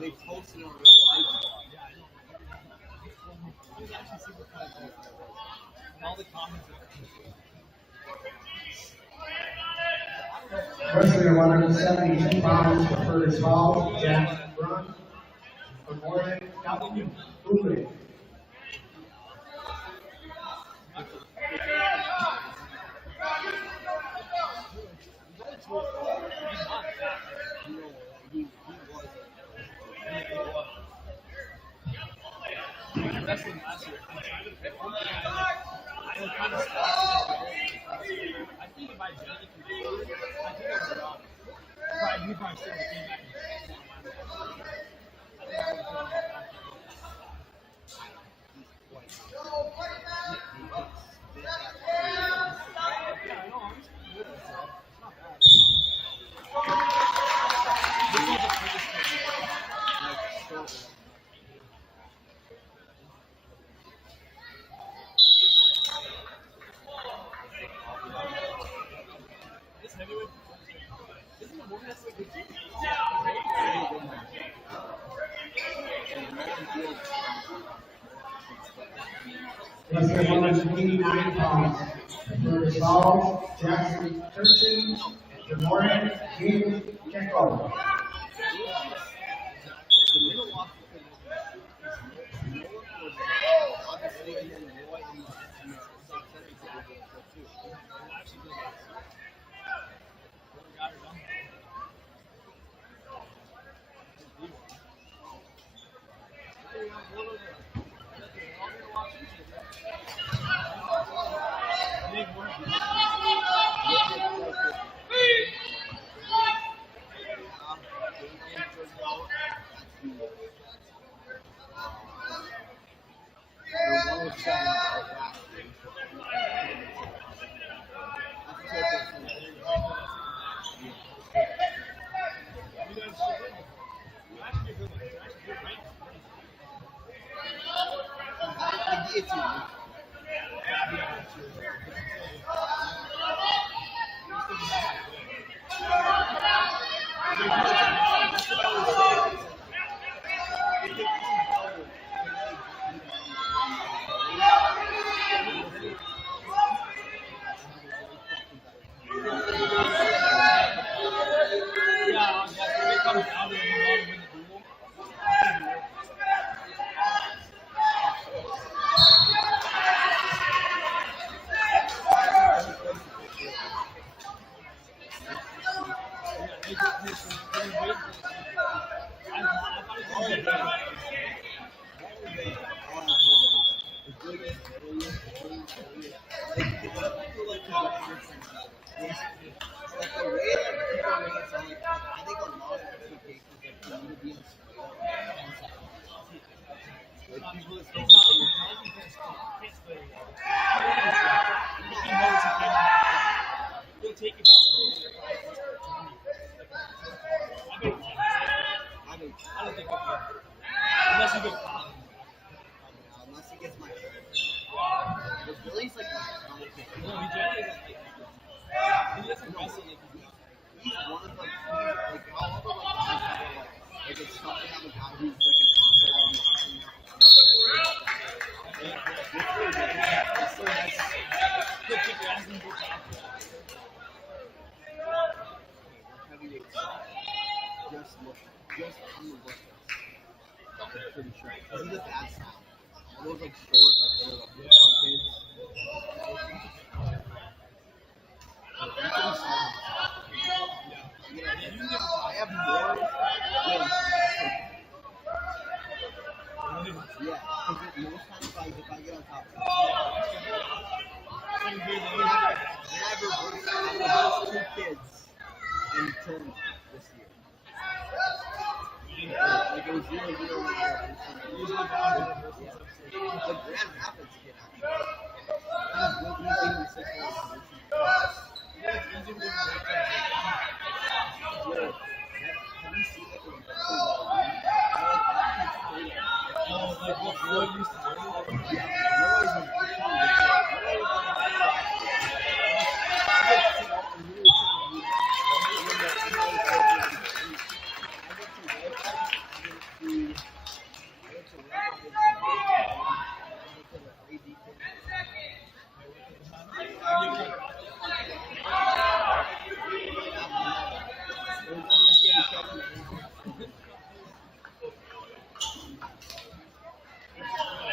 They posted on real life. All the comments. Varsity 172 pounds for Fergus Hall, Jackson Brun. For Moorhead, Moorhead. Especially last year. I was kind of stuck. I think if I did it, I think I would have gone. He probably still came back. Varsity 189 pounds for Fergus Hall, Jackson Turchin. For Moorhead, Keko. just on the work. I'm pretty sure. This is a bad style. All those like short, like little kids. I have more wins. Yeah, because most times like if I get on top, I reversed 2 kids in terms this year. Like it was 0-0. The Grand Rapids kid have you seen it? What used to do?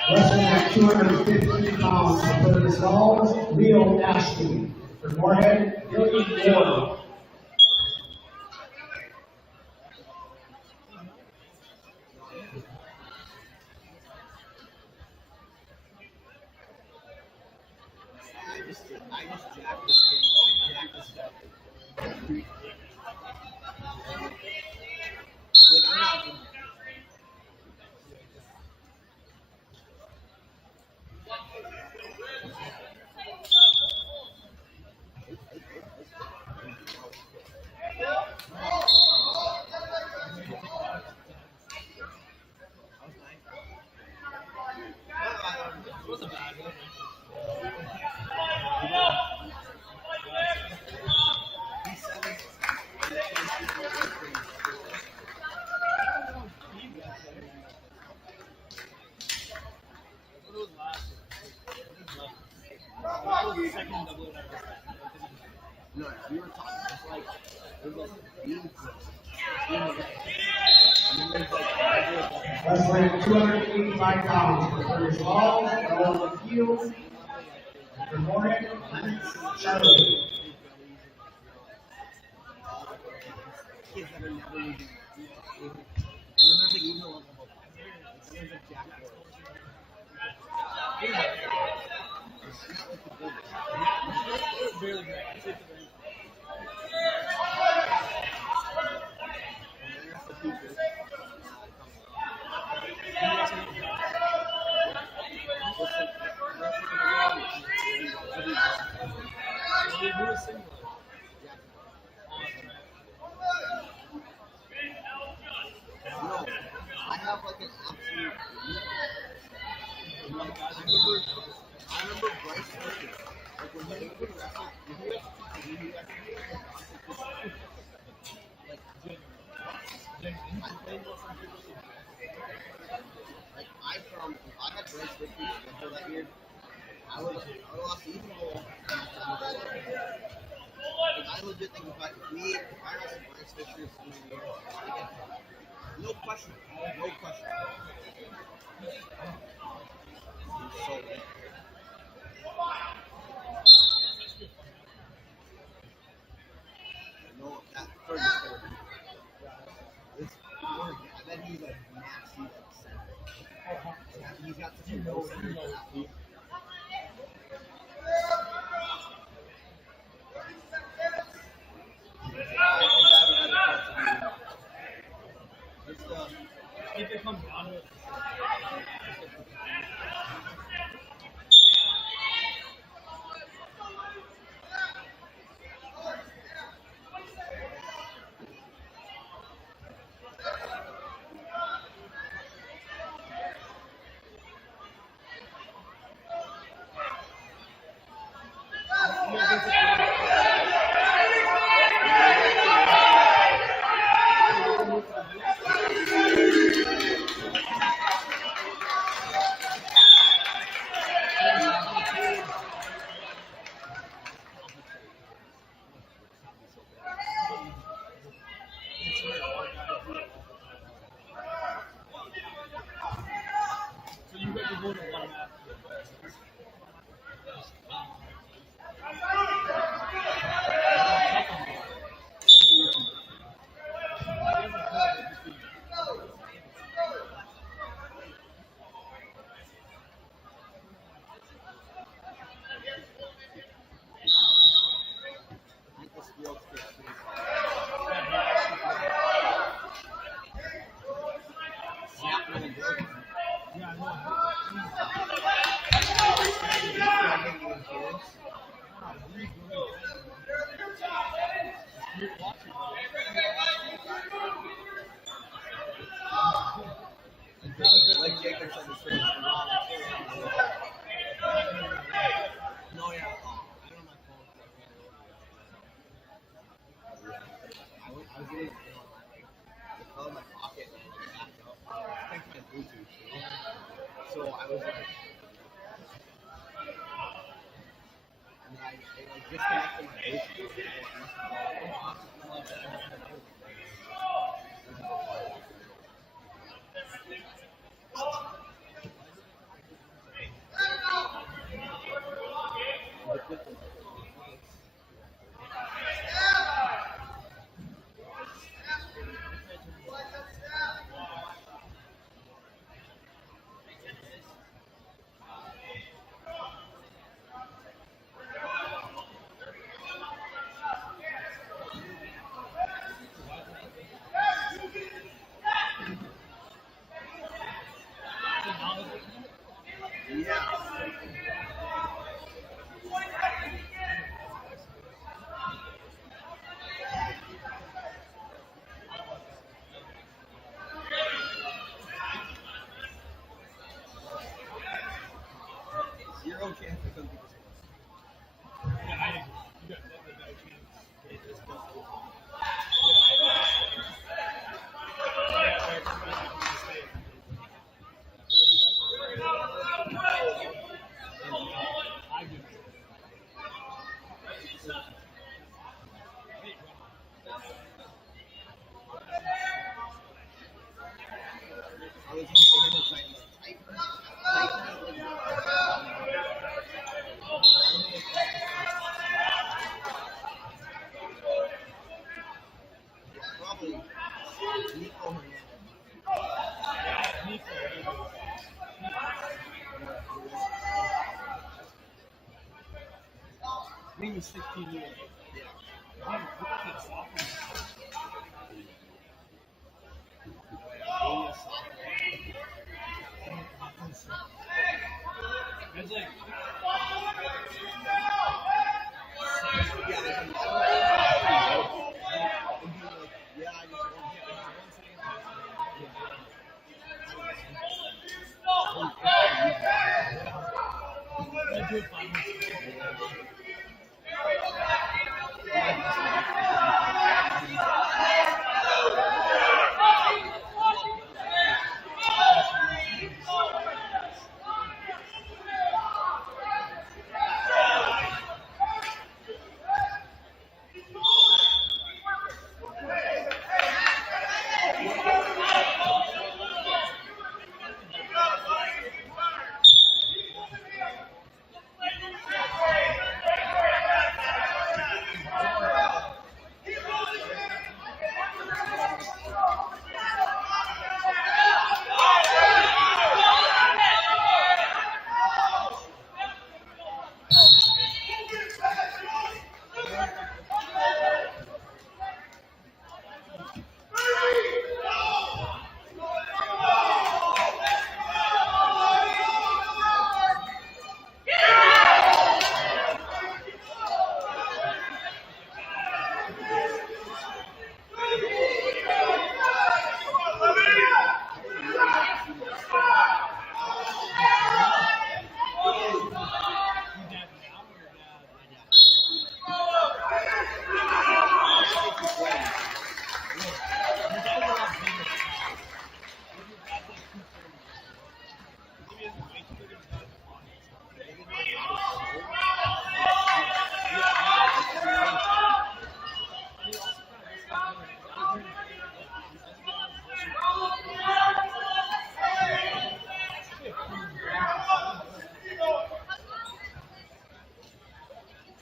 Wrestling at 215 pounds for Fergus Falls, Leo Ashley. For Moorhead, Gillian Ward. I just jacked this kid. Jacked this stuff. Like, I'm not good. Wasn't bad. No, we were talking. It was like being close. Wrestling at 285 pounds for Fergus Falls, Noah Fields. For Moorhead, Lennox Charlie. Kids that are never losing. And then there's like even a level above. There's like Jack Barely great. I have like an absolute. I remember Bryce Fergus. Like when he would wrestle, I had Bryce Fergus before that year. I would lost even more. I legit think if I wrestled Bryce Fergus in the year, no question. So good. No, that Fergus I bet he's like nasty like center. He's got such a low center. If it comes down to it. Like Jacob said, it's pretty wrong. No, yeah. I don't know my phone. I was in it fell in my pocket and I backed up. Thanks to my Bluetooth. So I was like, and then I like disconnected my Bluetooth. Zero chance for some people. Yeah, I agree. You got a better chance. I do. I was going to say him and tight. Probably Nico Maybe 16 years. Yeah.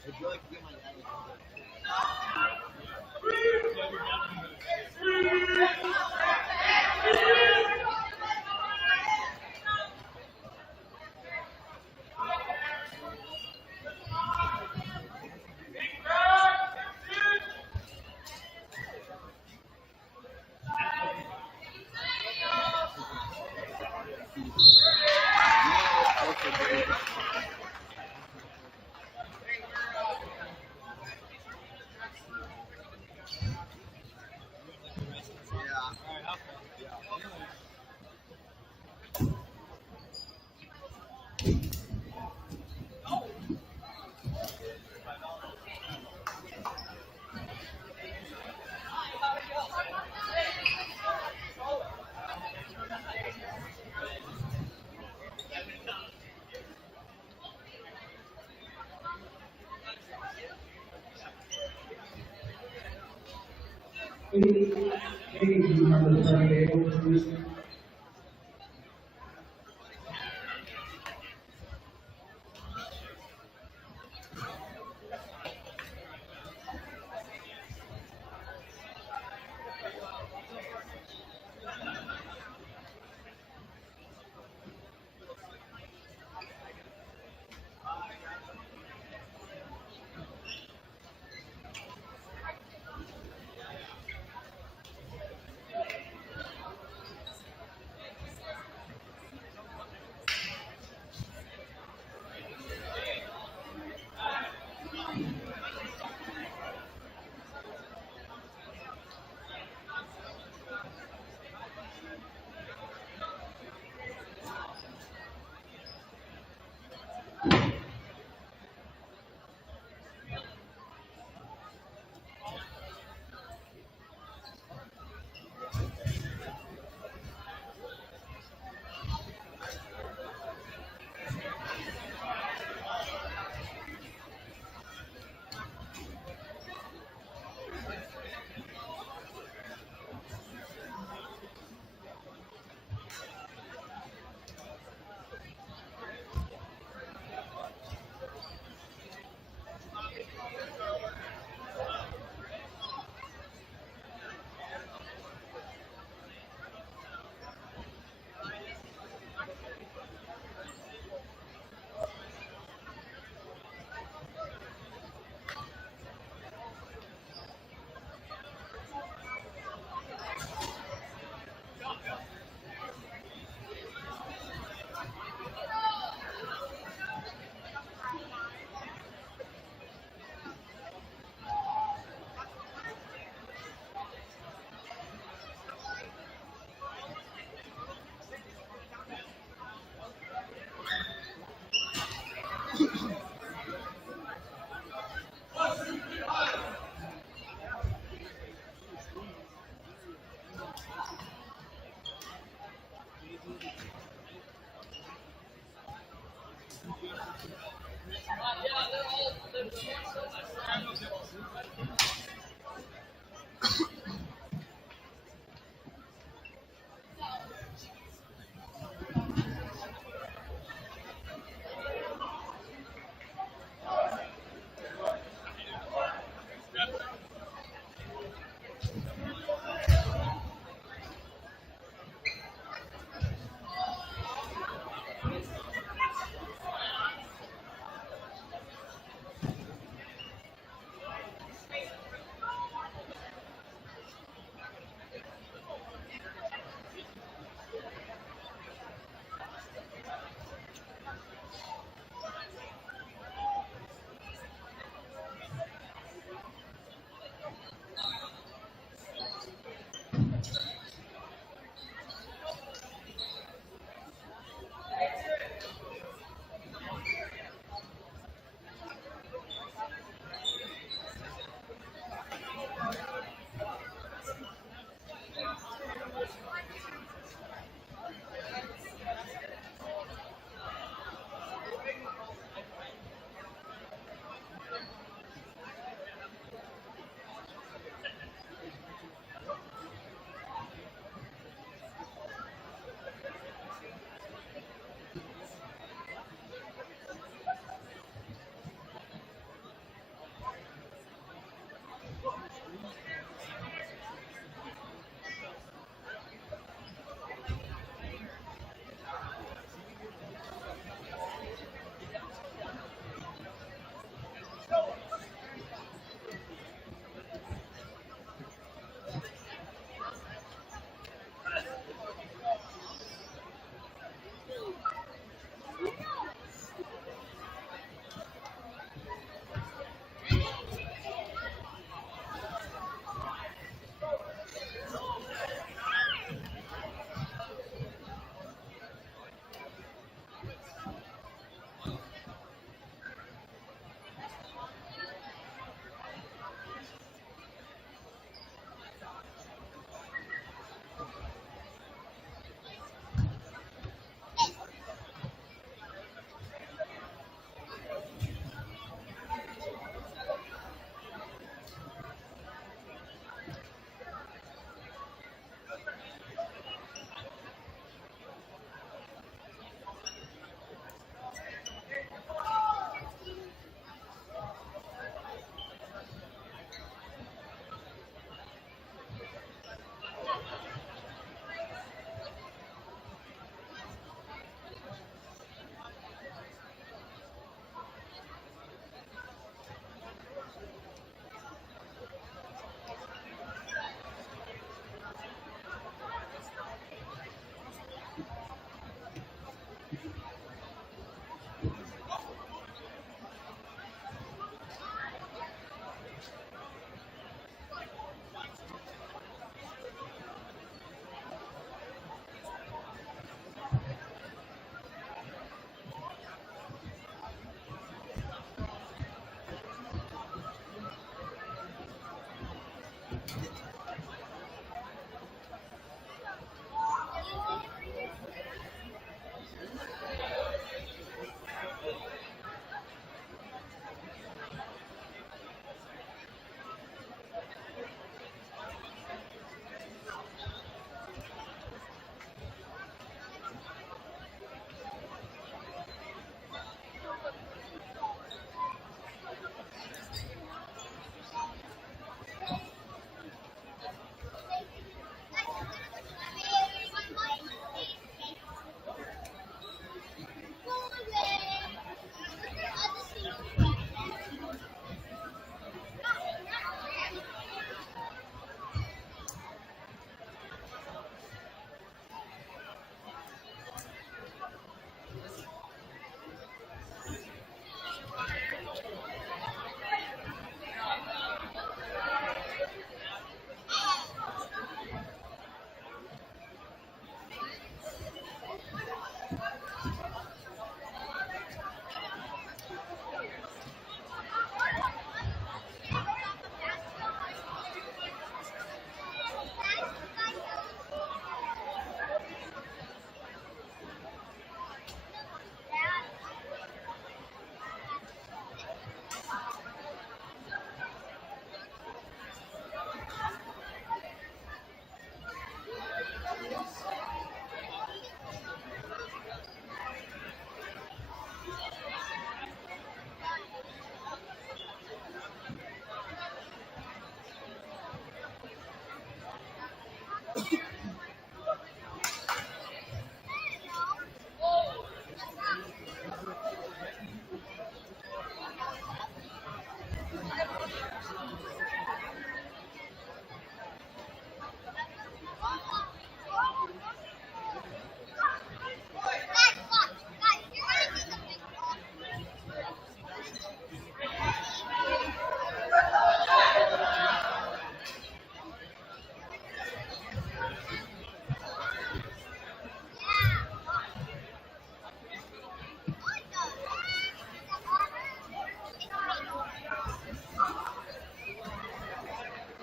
It's like, Maybe you remember the third table, please.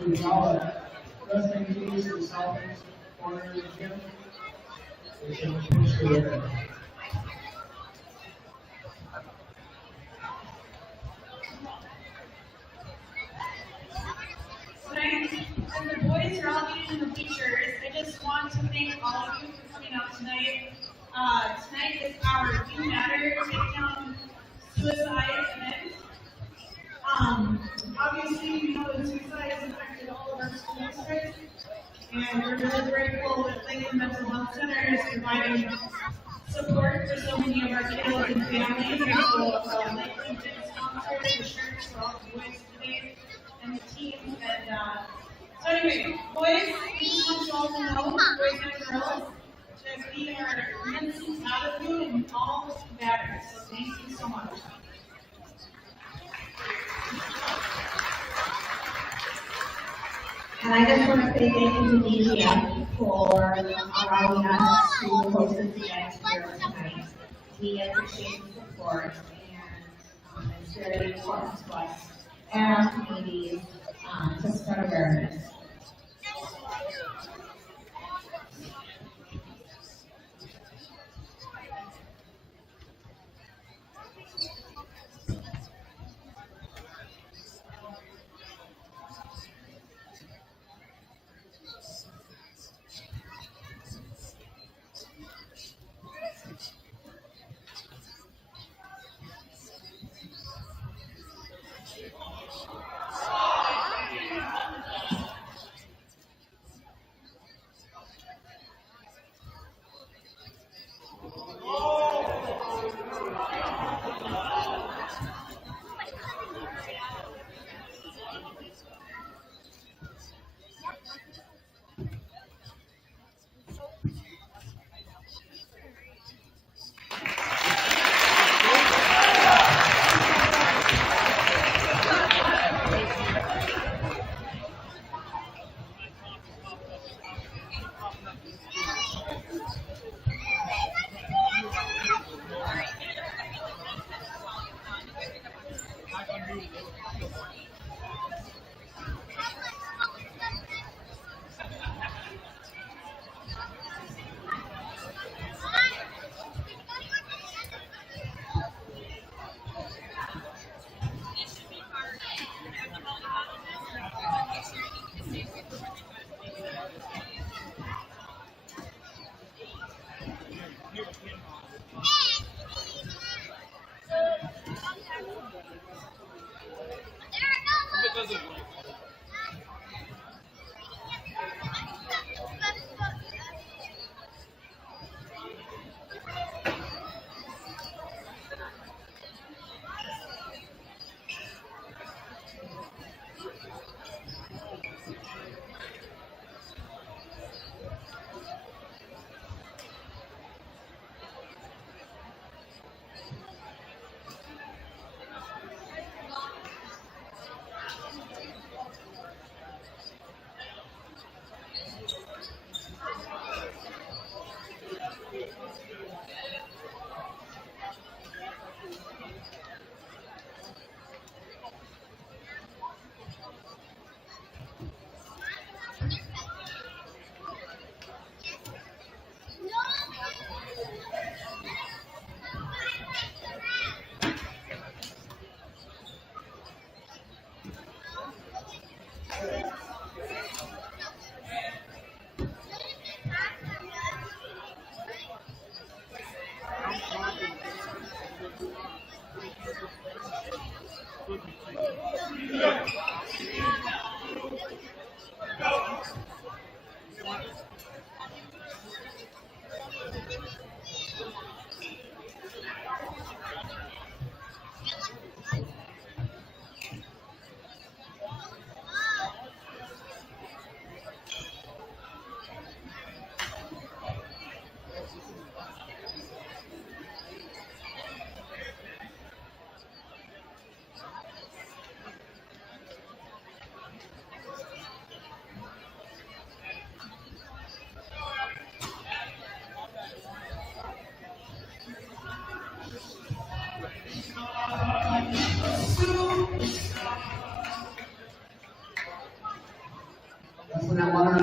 We call it wrestling teams to the southeast corner of the gym. We should push the air. Tonight, as the boys are all getting in the bleachers, I just want to thank all of you for coming out tonight. Tonight is our You Matter Takedown Suicide event. Obviously, we know that suicide has affected all of our school districts, and we're really grateful that Lakeland Mental Health Center is providing support for so many of our kiddos and families. And so, Lakeland did sponsor the shirts for all the boys today and the team. And so anyway, boys, we just want you all to know, boys and girls, that we are immensely proud of you and all matters. So thank you so much. And I just want to say thank you to DGF for allowing us to host this event here tonight. We appreciate the support, and it's very important to us and our communities to spread awareness.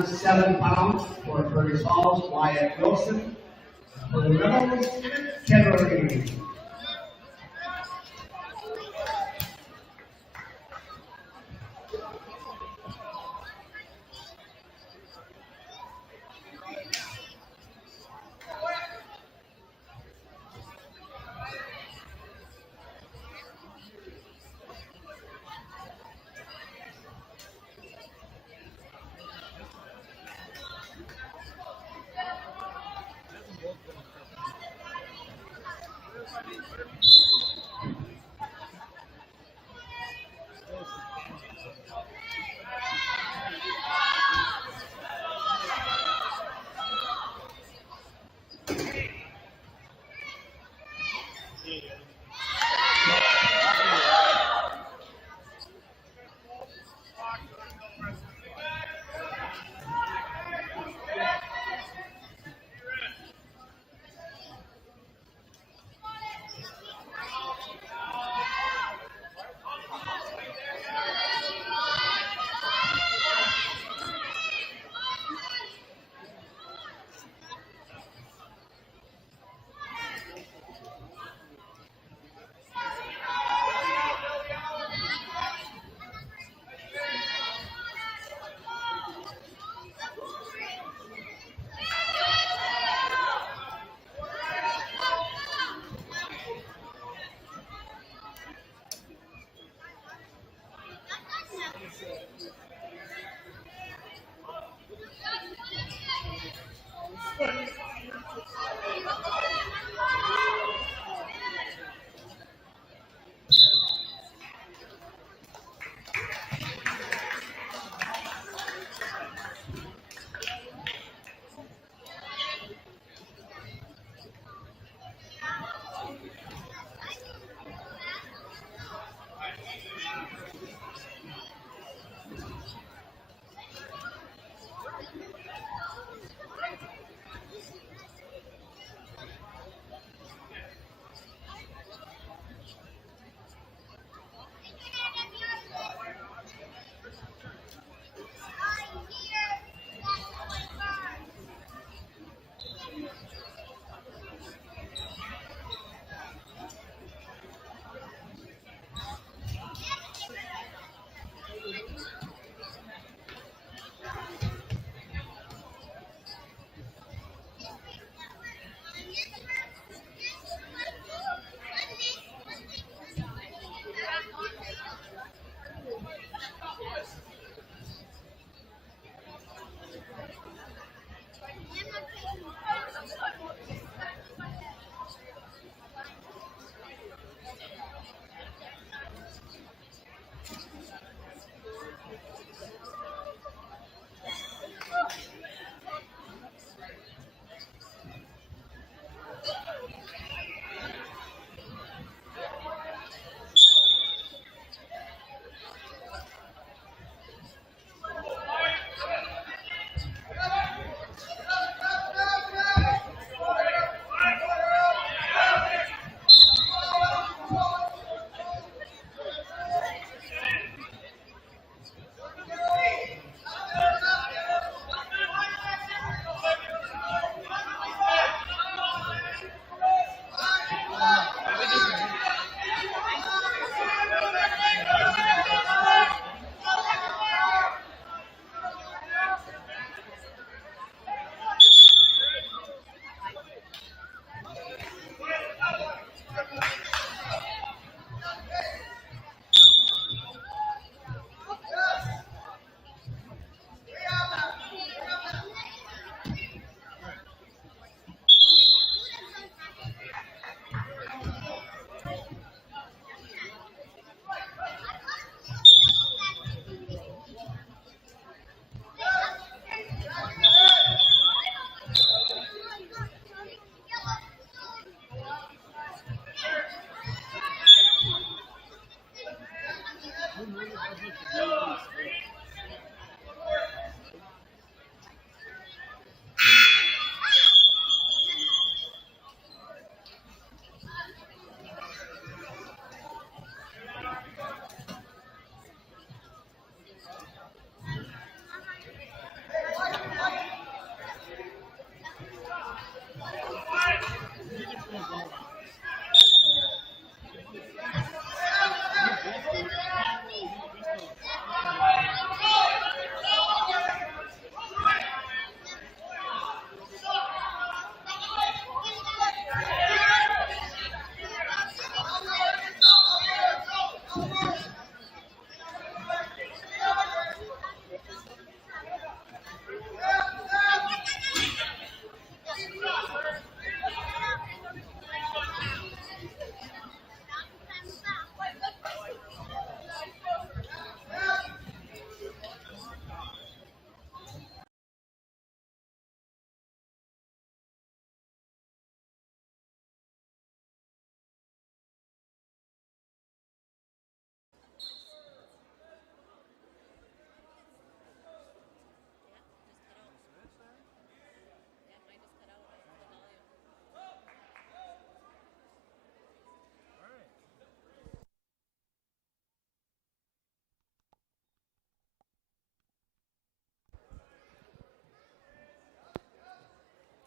107 pounds for Fergus Falls, Wyatt Wilson. For the Rebels, Kennery.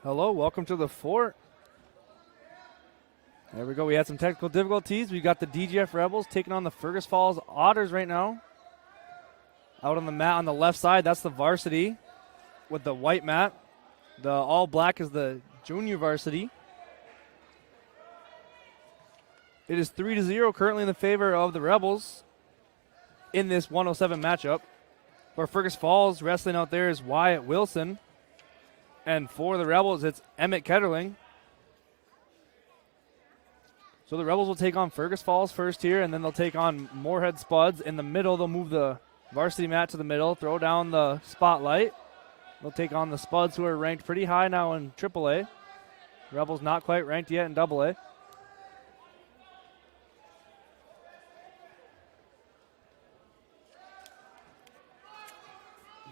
Hello, welcome to the fort. There we go. We had some technical difficulties. We got the DGF Rebels taking on the Fergus Falls Otters right now. Out on the mat on the left side, that's the varsity with the white mat. The all black is the junior varsity. It is 3-0 currently in the favor of the Rebels in this 107 matchup. For Fergus Falls, wrestling out there is Wyatt Wilson. And for the Rebels, it's Emmett Ketterling. So the Rebels will take on Fergus Falls first here, and then they'll take on Moorhead Spuds. In the middle, they'll move the varsity mat to the middle, throw down the spotlight. They'll take on the Spuds, who are ranked pretty high now in AAA. Rebels not quite ranked yet in AA.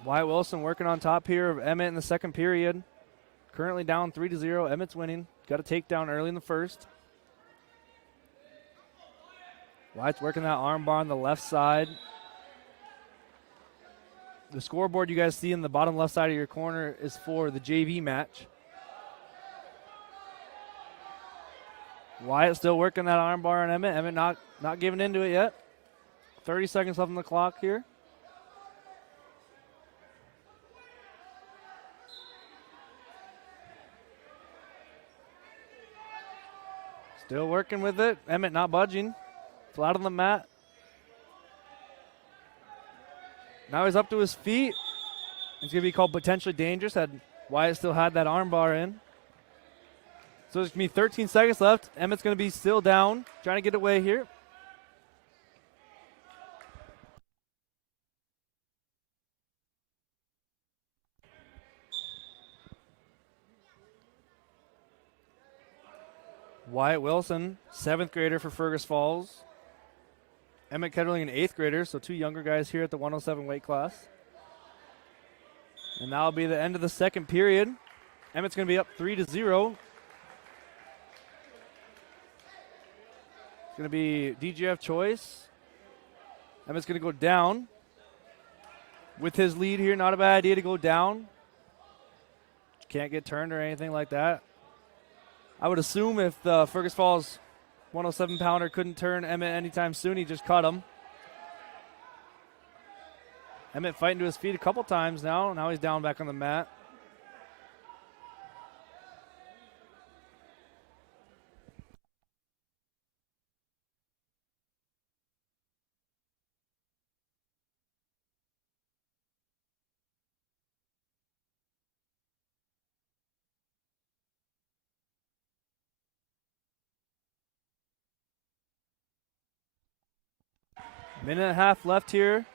Wyatt Wilson working on top here of Emmett in the second period. Currently down 3-0. Emmett's winning. Got a takedown early in the first. Wyatt's working that arm bar on the left side. The scoreboard you guys see in the bottom left side of your corner is for the JV match. Wyatt still working that arm bar on Emmett. Emmett not giving into it yet. 30 seconds left on the clock here. Still working with it. Emmett not budging. Flat on the mat. Now he's up to his feet. It's going to be called potentially dangerous. Wyatt still had that arm bar in. So there's going to be 13 seconds left. Emmett's going to be still down, trying to get away here. Wyatt Wilson, 7th grader for Fergus Falls. Emmett Ketterling, an 8th grader, so two younger guys here at the 107 weight class. And that'll be the end of the second period. Emmett's going to be up 3-0. It's going to be DGF choice. Emmett's going to go down. With his lead here, not a bad idea to go down. Can't get turned or anything like that. I would assume if the Fergus Falls 107-pounder couldn't turn Emmett anytime soon, he just cut him. Emmett fighting to his feet a couple times now. Now he's down back on the mat. Minute and a half left here.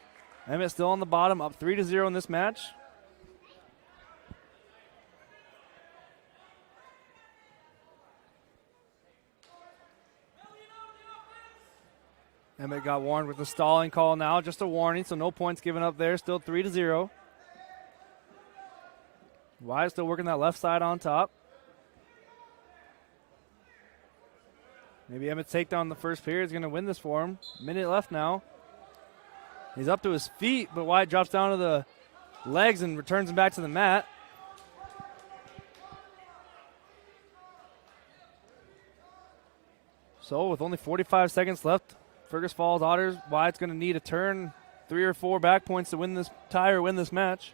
Emmett still on the bottom, up 3-0 in this match. Emmett got warned with the stalling call now, just a warning, so no points given up there. Still 3-0. Wyatt still working that left side on top. Maybe Emmett's takedown in the first period is going to win this for him. Minute left now. He's up to his feet, but Wyatt drops down to the legs and returns him back to the mat. So with only 45 seconds left, Fergus Falls Otters, Wyatt's going to need a turn, 3 or 4 back points to win this tie or win this match.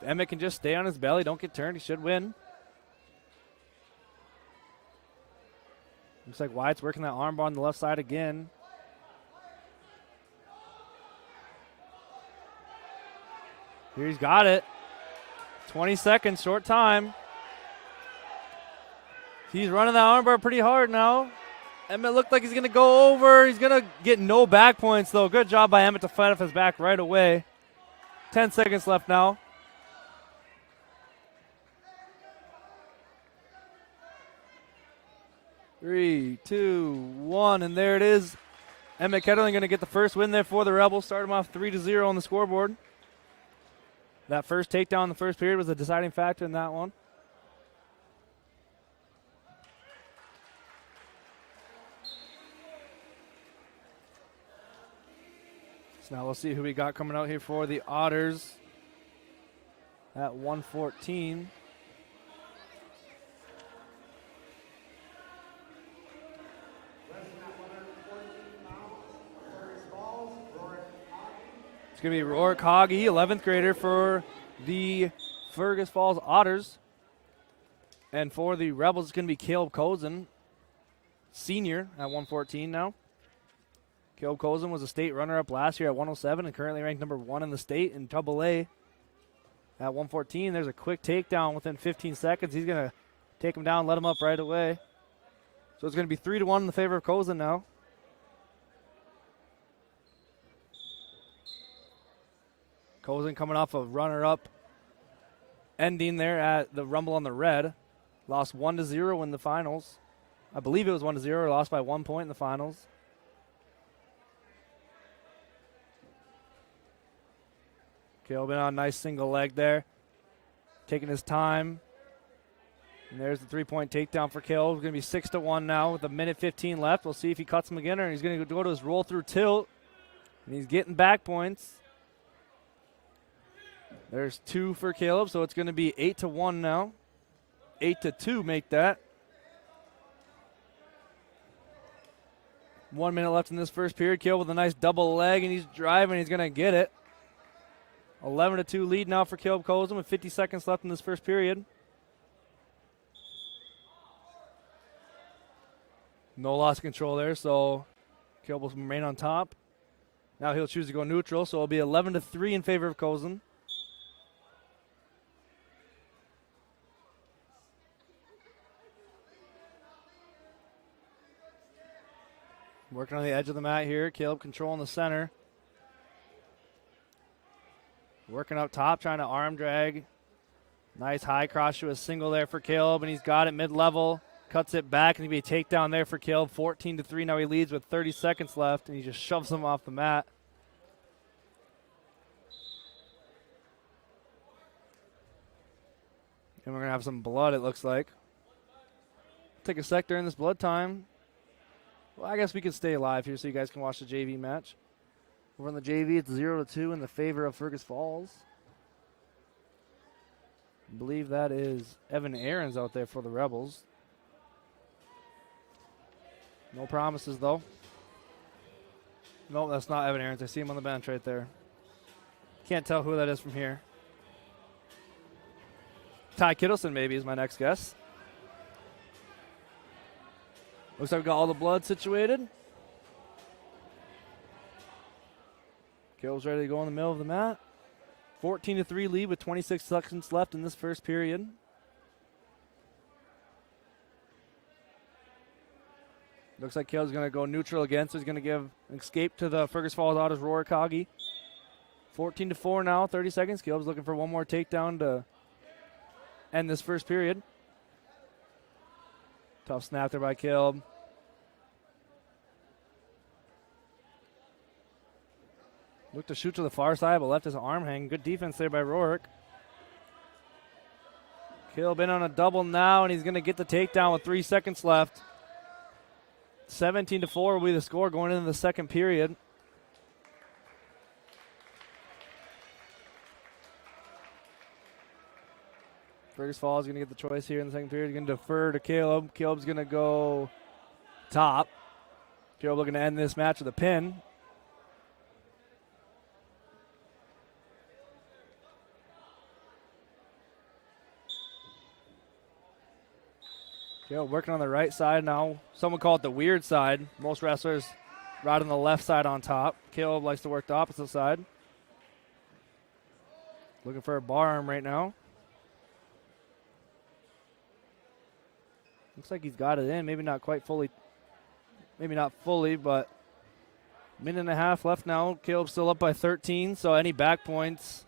If Emmett can just stay on his belly, don't get turned, he should win. Looks like Wyatt's working that armbar on the left side again. Here he's got it. 20 seconds, short time. He's running that armbar pretty hard now. Emmett looked like he's going to go over. He's going to get no back points, though. Good job by Emmett to fight off his back right away. 10 seconds left now. Three, two, one, and there it is. Emmett Ketterling going to get the first win there for the Rebels. Start him off 3-0 on the scoreboard. That first takedown in the first period was a deciding factor in that one. So now we'll see who we got coming out here for the Otters at 114. It's going to be Rourke Hoggy, 11th grader for the Fergus Falls Otters. And for the Rebels, it's going to be Caleb Cozen, senior at 114 now. Caleb Cozen was a state runner-up last year at 107 and currently ranked number 1 in the state in AA at 114. There's a quick takedown within 15 seconds. He's going to take him down, let him up right away. So it's going to be 3-1 in the favor of Cozen now. Cozen coming off a runner-up ending there at the Rumble on the Red. Lost 1-0 in the finals. I believe it was 1-0, lost by 1 point in the finals. Caleb in on a nice single leg there. Taking his time. And there's the 3-point takedown for Caleb. It's going to be 6-1 now with a minute 15 left. We'll see if he cuts him again or he's going to go to his roll through tilt. And he's getting back points. There's 2 for Caleb, so it's going to be 8-1 now. 8-2 make that. 1 minute left in this first period. Caleb with a nice double leg, and he's driving. He's going to get it. 11-2 lead now for Caleb Cozen with 50 seconds left in this first period. No loss of control there, so Caleb will remain on top. Now he'll choose to go neutral, so it'll be 11-3 in favor of Cozen. Working on the edge of the mat here. Caleb controlling the center. Working up top, trying to arm drag. Nice high cross to a single there for Caleb, and he's got it mid-level. Cuts it back, and he'll be a takedown there for Caleb. 14-3, now he leads with 30 seconds left, and he just shoves him off the mat. And we're going to have some blood, it looks like. Take a sec during this blood time. Well, I guess we can stay alive here so you guys can watch the JV match. Over on the JV, it's 0-2 in the favor of Fergus Falls. I believe that is Evan Aarons out there for the Rebels. No promises, though. No, that's not Evan Aarons. I see him on the bench right there. Can't tell who that is from here. Ty Kittleson, maybe, is my next guess. Looks like we got all the blood situated. Caleb's ready to go in the middle of the mat. 14-3 lead with 26 seconds left in this first period. Looks like Caleb's going to go neutral again, so he's going to give an escape to the Fergus Falls Otters Rourke Hoggy. 14-4 now, 30 seconds. Caleb's looking for one more takedown to end this first period. Tough snap there by Caleb. Looked to shoot to the far side, but left his arm hang. Good defense there by Rourke. Caleb in on a double now, and he's going to get the takedown with 3 seconds left. 17-4 will be the score going into the second period. Fergus Falls is going to get the choice here in the second period. He's going to defer to Caleb. Caleb's going to go top. Caleb looking to end this match with a pin. Caleb working on the right side now. Someone call it the weird side. Most wrestlers right on the left side on top. Caleb likes to work the opposite side. Looking for a bar arm right now. Looks like he's got it in. Maybe not quite fully. Maybe not fully, but minute and a half left now. Caleb's still up by 13, so any back points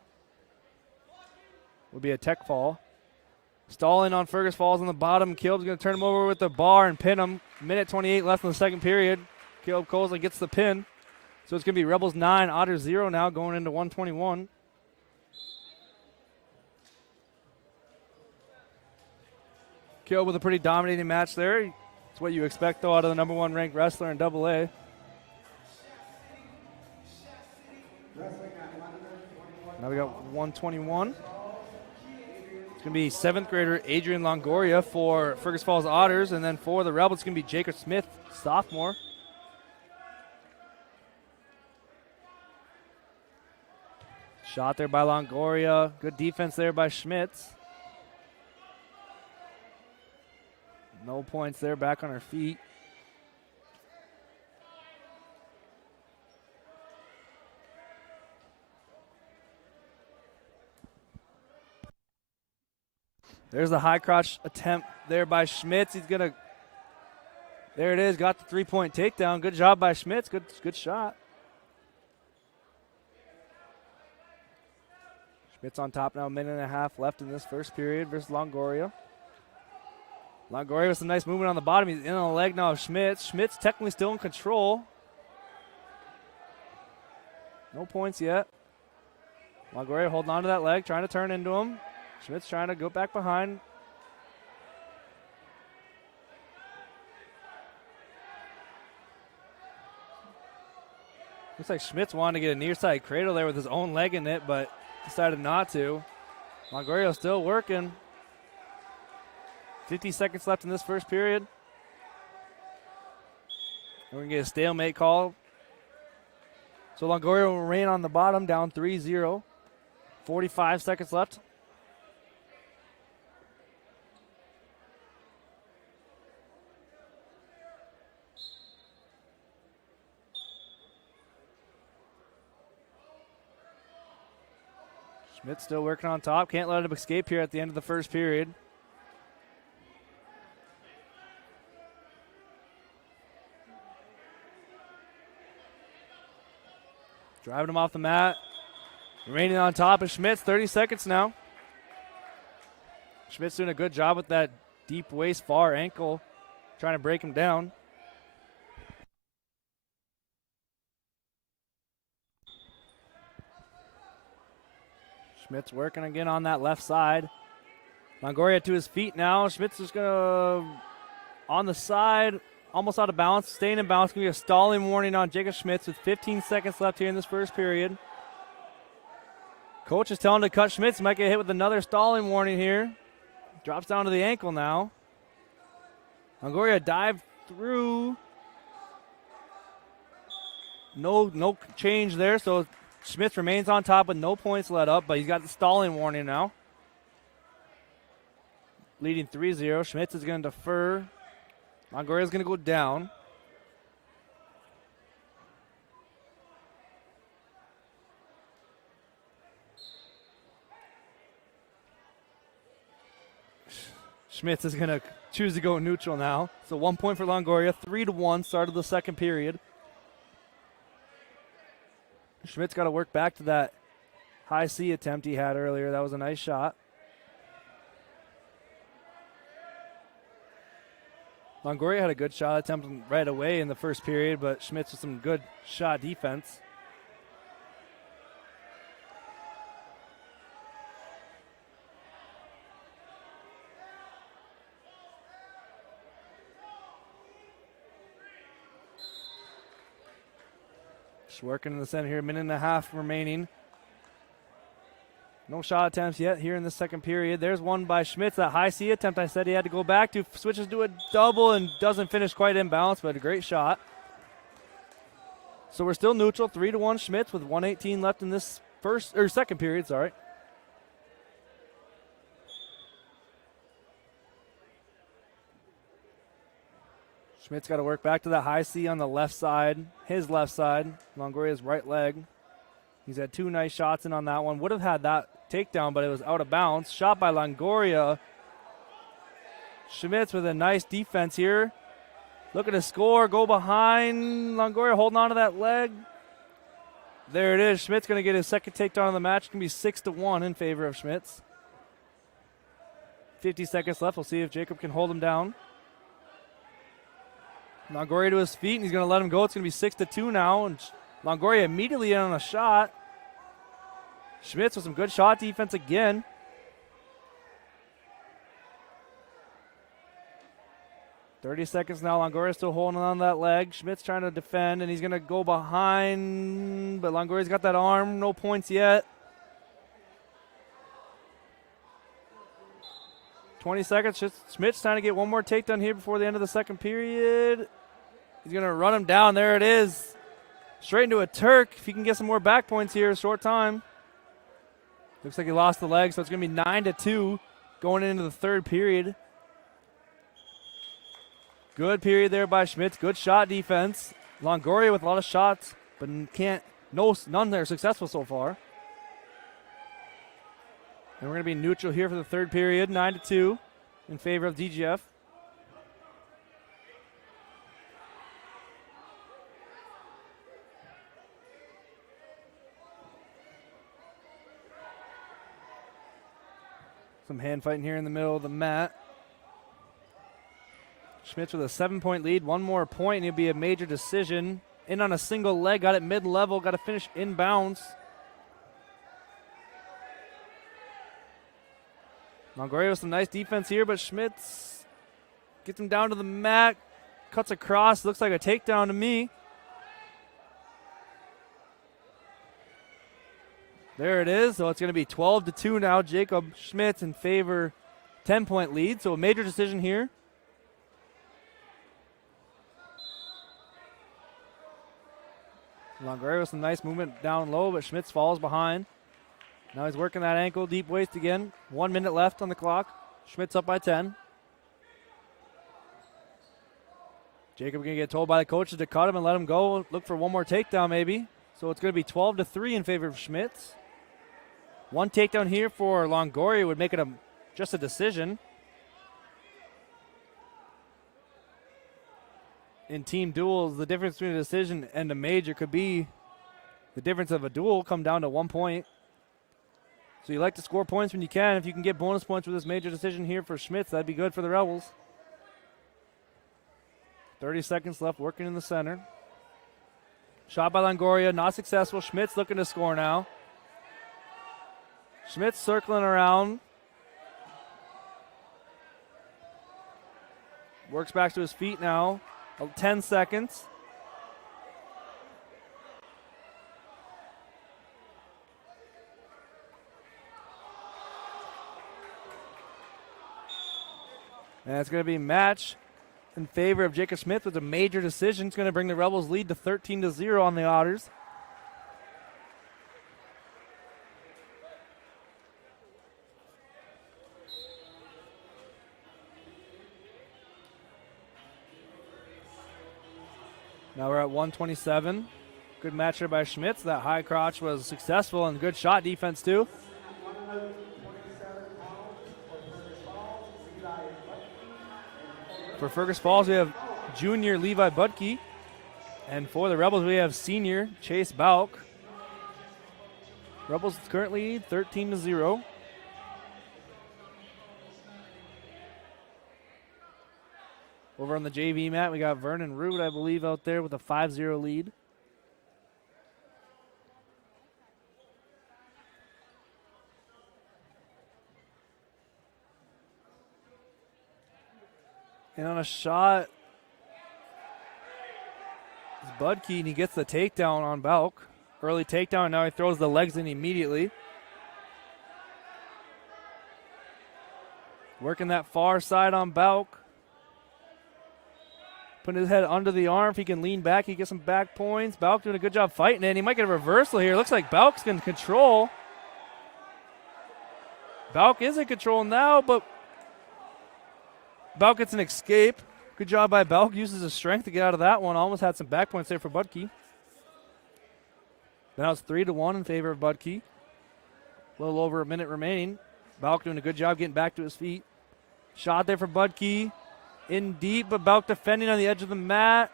would be a tech fall. Stalling on Fergus Falls on the bottom. Caleb's going to turn him over with the bar and pin him. Minute 28 left in the second period. Caleb Cozen gets the pin. So it's going to be Rebels 9, Otters 0 now going into 121. Caleb with a pretty dominating match there. It's what you expect, though, out of the number 1 ranked wrestler in AA. Now we got 121. It's going to be 7th grader Adrian Longoria for Fergus Falls Otters, and then for the Rebels, it's going to be Jacob Smith, sophomore. Shot there by Longoria. Good defense there by Schmitz. No points there, back on her feet. There's the high crotch attempt there by Schmitz. He's going to, there it is, got the 3-point takedown. Good job by Schmitz, good shot. Schmitz on top now, a minute and a half left in this first period versus Longoria. Longoria with some nice movement on the bottom. He's in on the leg now of Schmitz. Schmitz technically still in control. No points yet. Longoria holding on to that leg, trying to turn into him. Schmitz trying to go back behind. Looks like Schmitz wanted to get a near side cradle there with his own leg in it, but decided not to. Longoria still working. 50 seconds left in this first period. We're going to get a stalemate call. So Longoria will remain on the bottom, down 3-0. 45 seconds left. Schmitz still working on top. Can't let him escape here at the end of the first period. Driving him off the mat. Remaining on top is Schmitz. 30 seconds now. Schmitz doing a good job with that deep waist far ankle. Trying to break him down. Schmitz working again on that left side. Longoria to his feet now. Schmitz is going to, on the side, almost out of balance, staying in balance. Going to be a stalling warning on Jacob Schmitz with 15 seconds left here in this first period. Coach is telling him to cut Schmitz. Might get hit with another stalling warning here. Drops down to the ankle now. Longoria dived through. No change there, so Schmitz remains on top with no points let up, but he's got the stalling warning now. Leading 3-0. Schmitz is going to defer. Longoria is going to go down. Schmitz is going to choose to go neutral now. So 1 point for Longoria. 3-1 start of the second period. Schmitz got to work back to that high C attempt he had earlier. That was a nice shot. Longoria had a good shot attempt right away in the first period, but Schmitz with some good shot defense. Just working in the center here, minute and a half remaining. No shot attempts yet here in the second period. There's one by Schmitz, that high C attempt I said he had to go back to. Switches to a double and doesn't finish quite in balance, but a great shot. So we're still neutral, 3-1 Schmitz with 1:18 left in this second period, sorry. Schmitz got to work back to that high C on the left side, his left side, Longoria's right leg. He's had two nice shots in on that one. Would have had that takedown, but it was out of bounds. Shot by Longoria. Schmitz with a nice defense here. Looking to score, go behind. Longoria holding on to that leg. There it is. Schmitz going to get his second takedown of the match. It's going to be 6-1 in favor of Schmitz. 50 seconds left. We'll see if Jacob can hold him down. Longoria to his feet, and he's going to let him go. It's going to be 6-2 now, and Longoria immediately in on a shot. Schmitz with some good shot defense again. .30 seconds now. Longoria still holding on that leg. Schmitz trying to defend, and he's going to go behind, but Longoria's got that arm. No points yet. 20 seconds. Schmitz trying to get one more takedown here before the end of the second period. He's going to run him down. There it is. Straight into a Turk. If he can get some more back points here, short time. Looks like he lost the leg, so it's going to be 9-2 going into the third period. Good period there by Schmitz. Good shot defense. Longoria with a lot of shots, but none that are successful so far. And we're going to be neutral here for the third period, 9-2 in favor of DGF. Some hand fighting here in the middle of the mat. Schmitz with a 7-point lead. One more point, and it'll be a major decision. In on a single leg, got it mid-level, got to finish inbounds. Longoria with some nice defense here, but Schmitz gets him down to the mat, cuts across. Looks like a takedown to me. There it is. So it's going to be 12-2 now. Jacob Schmitz in favor, 10-point lead. So a major decision here. Longoria with some nice movement down low, but Schmitz falls behind. Now he's working that ankle, deep waist again. 1 minute left on the clock. Schmitz up by 10. Jacob going to get told by the coaches to cut him and let him go. Look for one more takedown maybe. So it's going to be 12-3 in favor of Schmitz. One takedown here for Longoria would make it just a decision. In team duels, the difference between a decision and a major could be the difference of a duel come down to 1 point. So you like to score points when you can. If you can get bonus points with this major decision here for Schmitz, that'd be good for the Rebels. 30 seconds left, working in the center. Shot by Longoria, not successful. Schmitz looking to score now. Schmitz circling around. Works back to his feet now. 10 seconds. And it's going to be match in favor of Jacob Schmitz with a major decision. It's going to bring the Rebels lead to 13-0 on the Otters. Now we're at 127. Good match here by Schmitz. That high crotch was successful and good shot defense too. For Fergus Falls, we have junior Levi Budke. And for the Rebels, we have senior Chase Bauk. Rebels currently 13-0. Over on the JV mat, we got Vernon Root, I believe, out there with a 5-0 lead. And on a shot, it's Budke, and he gets the takedown on Bauk. Early takedown, and now he throws the legs in immediately. Working that far side on Bauk. Putting his head under the arm. If he can lean back, he gets some back points. Bauk doing a good job fighting it. He might get a reversal here. Looks like Bauk's in control. Bauk is in control now, but Bauk gets an escape. Good job by Bauk. Uses his strength to get out of that one. Almost had some back points there for Budke. Now it's 3-1 in favor of Budke. A little over a minute remaining. Bauk doing a good job getting back to his feet. Shot there for Budke. In deep, but Bauk defending on the edge of the mat.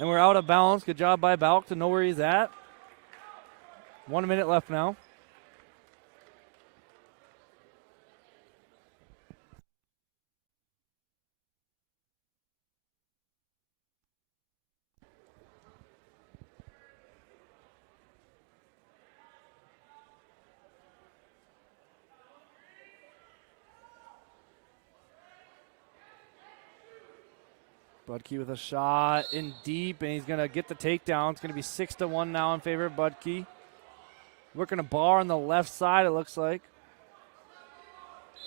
And we're out of balance. Good job by Bauk to know where he's at. 1 minute left now. Budke with a shot in deep, and he's going to get the takedown. It's going to be 6-1 now in favor of Budke. Working a bar on the left side, it looks like.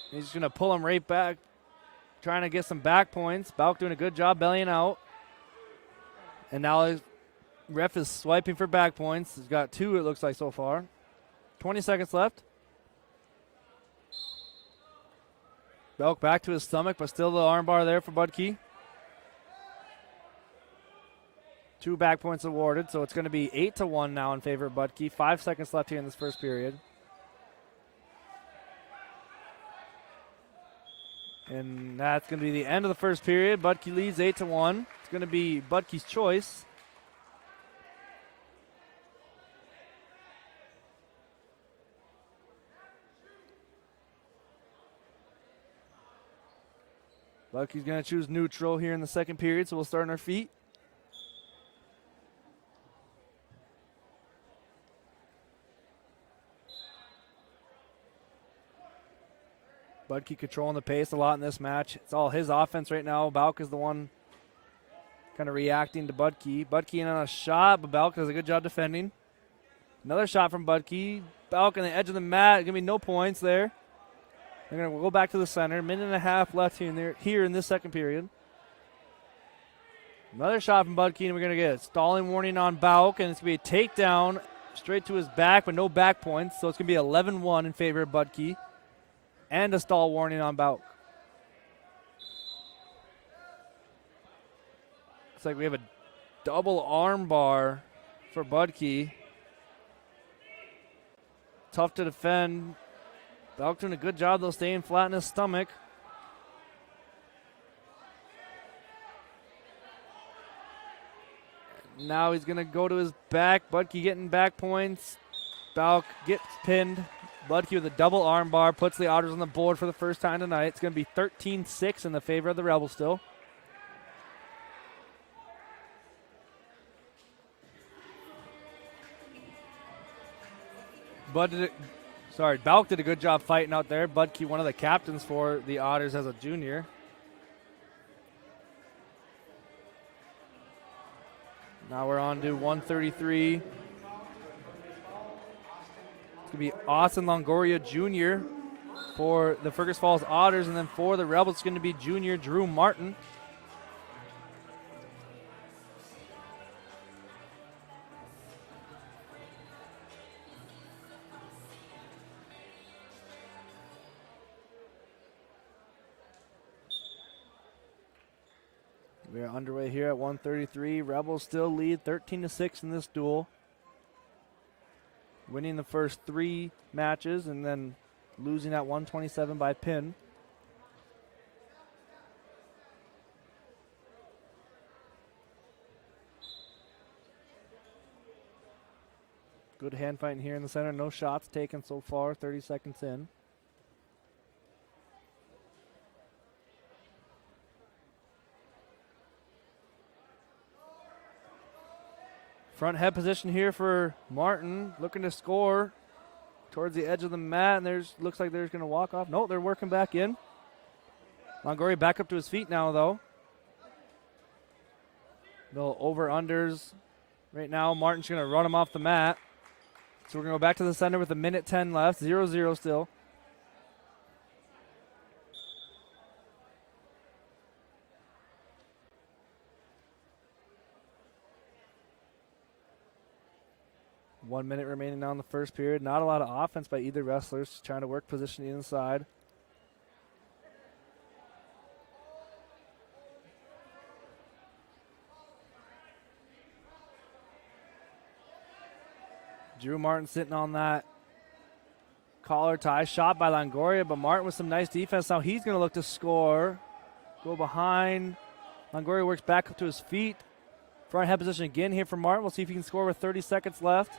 He's going to pull him right back, trying to get some back points. Bauk doing a good job bellying out. And now his ref is swiping for back points. He's got 2, it looks like, so far. 20 seconds left. Belk back to his stomach, but still the armbar there for Budke. 2 back points awarded, so it's going to be 8-1 now in favor of Budke. 5 seconds left here in this first period. And that's going to be the end of the first period. Budke leads 8-1. It's going to be Budke's choice. Budke's going to choose neutral here in the second period, so we'll start on our feet. Budke controlling the pace a lot in this match. It's all his offense right now. Balk is the one kind of reacting to Budke. Budke in on a shot, but Balk does a good job defending. Another shot from Budke. Balk on the edge of the mat. Going to be no points there. They're going to go back to the center. Minute and a half left here in this second period. Another shot from Budke, and we're going to get a stalling warning on Balk, and it's going to be a takedown straight to his back, but no back points. So it's going to be 11-1 in favor of Budke, and a stall warning on Balk. Looks like we have a double arm bar for Budke. Tough to defend. Balk doing a good job, though, staying flat in his stomach. Now he's going to go to his back. Budke getting back points. Balk gets pinned. Budke with a double arm bar puts the Otters on the board for the first time tonight. It's going to be 13-6 in the favor of the Rebels still. Balk did a good job fighting out there. Budke, one of the captains for the Otters as a junior. Now we're on to 133. It's going to be Austin Longoria Jr. for the Fergus Falls Otters, and then for the Rebels, it's going to be junior Drew Martin. We are underway here at 133. Rebels still lead 13-6 in this duel. Winning the first 3 matches and then losing at 127 by pin. Good hand fighting here in the center. No shots taken so far, 30 seconds in. Front head position here for Martin, looking to score towards the edge of the mat, and looks like they're going to walk off. No, they're working back in. Longoria back up to his feet now, though. No over-unders right now. Martin's going to run him off the mat. So we're going to go back to the center with a minute 10 left, 0-0 still. One minute remaining now in the first period. Not a lot of offense by either wrestler, just trying to work position inside. Drew Martin sitting on that collar tie. Shot by Longoria, but Martin with some nice defense. Now he's going to look to score. Go behind. Longoria works back up to his feet. Front head position again here for Martin. We'll see if he can score with 30 seconds left.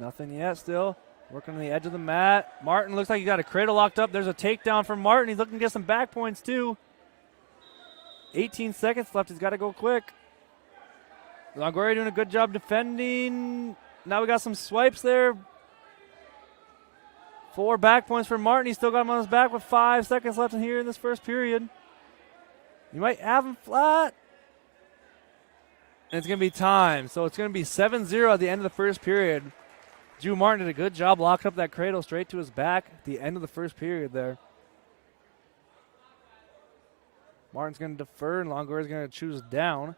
Nothing yet still. Working on the edge of the mat. Martin looks like he got a cradle locked up. There's a takedown from Martin. He's looking to get some back points too. 18 seconds left. He's got to go quick. Longoria doing a good job defending. Now we got some swipes there. 4 back points for Martin. He's still got him on his back with 5 seconds left in here in this first period. You might have him flat. And it's going to be time. So it's going to be 7-0 at the end of the first period. Drew Martin did a good job locking up that cradle straight to his back at the end of the first period there. Martin's going to defer, and Longoria's going to choose down.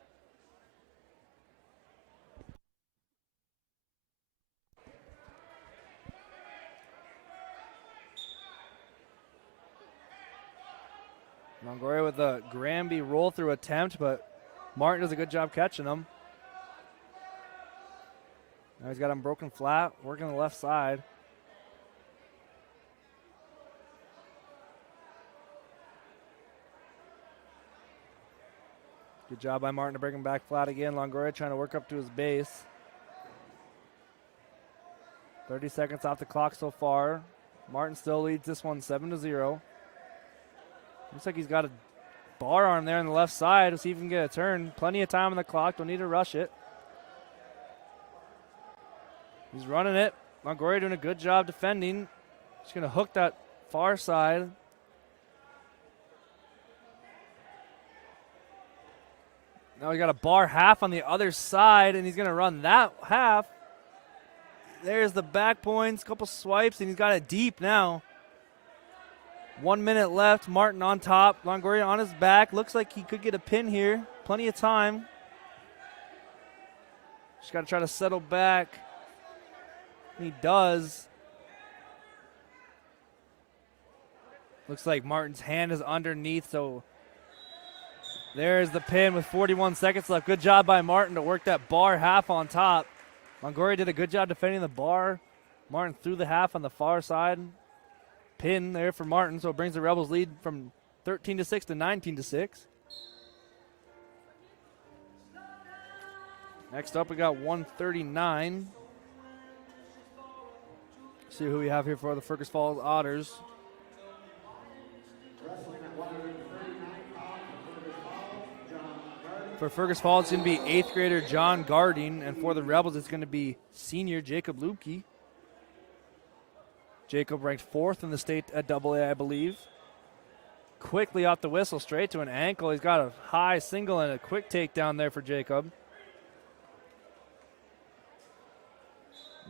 Longoria with a Granby roll through attempt, but Martin does a good job catching him. Now he's got him broken flat, working the left side. Good job by Martin to bring him back flat again. Longoria trying to work up to his base. 30 seconds off the clock so far. Martin still leads this one 7-0. Looks like he's got a bar arm there on the left side. Let's see if he can get a turn. Plenty of time on the clock. Don't need to rush it. He's running it. Longoria doing a good job defending. Just going to hook that far side. Now we got a bar half on the other side, and he's going to run that half. There's the back points, couple swipes, and he's got it deep now. 1 minute left. Martin on top. Longoria on his back. Looks like he could get a pin here. Plenty of time. Just got to try to settle back. He does. Looks like Martin's hand is underneath, so there's the pin with 41 seconds left. Good job by Martin to work that bar half on top. Longoria did a good job defending the bar. Martin threw the half on the far side. Pin there for Martin, so it brings the Rebels lead from 13-6 to 19-6. Next up, we got 139. See who we have here for the Fergus Falls Otters. For Fergus Falls, it's going to be 8th grader John Garding, and for the Rebels, it's going to be senior Jacob Lubke. Jacob ranked 4th in the state at AA, I believe. Quickly off the whistle, straight to an ankle. He's got a high single and a quick takedown there for Jacob.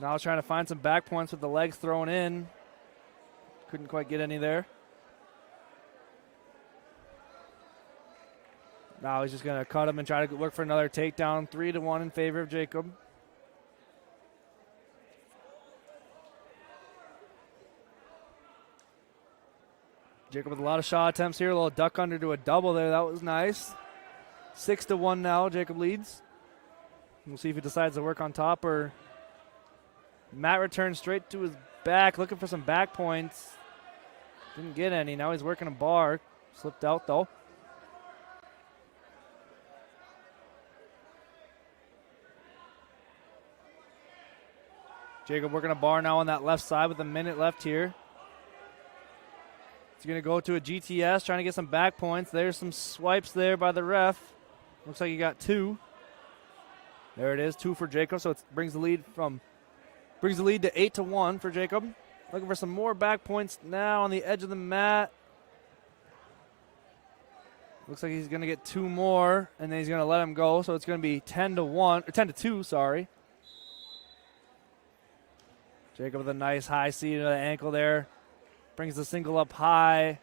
Now trying to find some back points with the legs thrown in. Couldn't quite get any there. Now he's just going to cut him and try to look for another takedown. 3-1 in favor of Jacob. Jacob with a lot of shot attempts here. A little duck under to a double there. That was nice. 6-1 now. Jacob leads. We'll see if he decides to work on top or Matt returns straight to his back, looking for some back points. Didn't get any. Now he's working a bar. Slipped out though. Jacob working a bar now on that left side with a minute left here. He's going to go to a GTS, trying to get some back points. There's some swipes there by the ref. Looks like he got 2. There it is, 2 for Jacob. So it brings the lead to 8-1 for Jacob. Looking for some more back points now on the edge of the mat. Looks like he's going to get 2 more, and then he's going to let him go. So it's going to be 10-1 or 10-2. Sorry. Jacob with a nice high seat to the ankle there. Brings the single up high.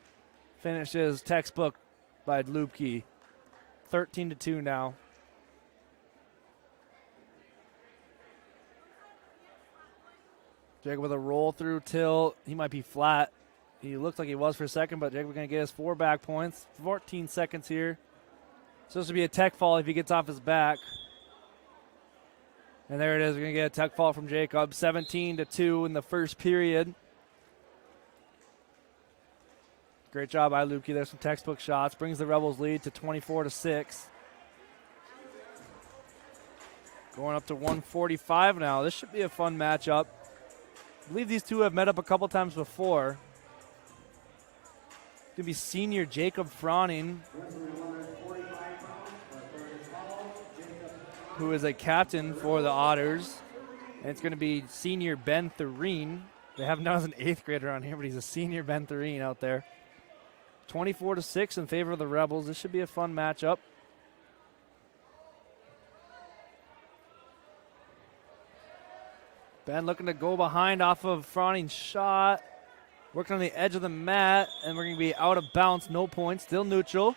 Finishes textbook by Lubke. 13-2 now. Jacob with a roll through tilt. He might be flat. He looked like he was for a second, but Jacob going to get his 4 back points. 14 seconds here. Supposed to be a tech fall if he gets off his back. And there it is. We're going to get a tech fall from Jacob. 17-2 in the first period. Great job by Lubke. There's some textbook shots. Brings the Rebels lead to 24-6. Going up to 145 now. This should be a fun matchup. I believe these two have met up a couple times before. It's going to be senior Jacob Froning, who is a captain for the Otters. And it's going to be senior Ben Thureen. They have him as an 8th grader on here, but he's a senior Ben Thureen out there. 24-6 in favor of the Rebels. This should be a fun matchup. Ben looking to go behind off of Froning's shot. Working on the edge of the mat, and we're going to be out of bounds. No points, still neutral.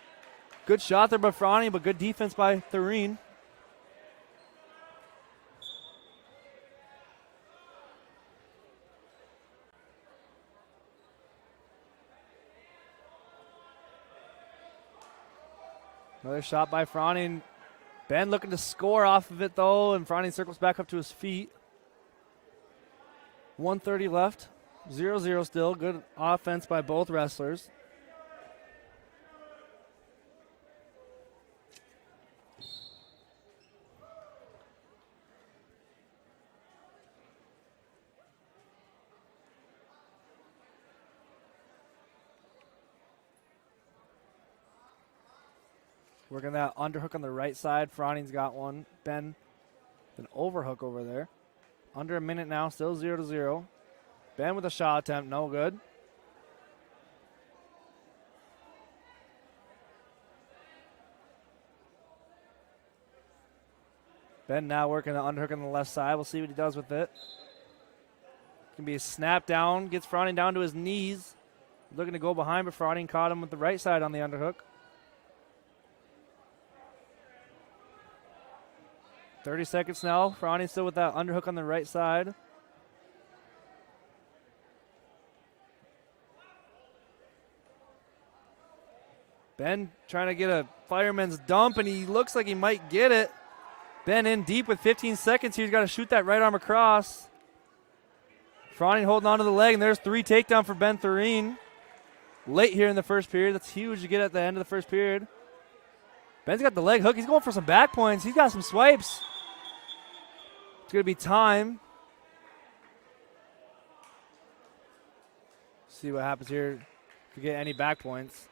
Good shot there by Froning, but good defense by Thureen. Another shot by Froning. Ben looking to score off of it, though, and Froning circles back up to his feet. 1:30 left. 0-0 still. Good offense by both wrestlers. Working that underhook on the right side. Froning's got one. Ben, an overhook over there. Under a minute now, still 0-0. Ben with a shot attempt, no good. Ben now working the underhook on the left side. We'll see what he does with it. Can be a snap down, gets Froning down to his knees. Looking to go behind, but Froning caught him with the right side on the underhook. 30 seconds now. Froning still with that underhook on the right side. Ben trying to get a fireman's dump, and he looks like he might get it. Ben in deep with 15 seconds here. He's got to shoot that right arm across. Froning holding on to the leg, and there's 3 takedown for Ben Thurine. Late here in the first period. That's huge to get at the end of the first period. Ben's got the leg hook. He's going for some back points. He's got some swipes. It's going to be time. See what happens here if we get any back points.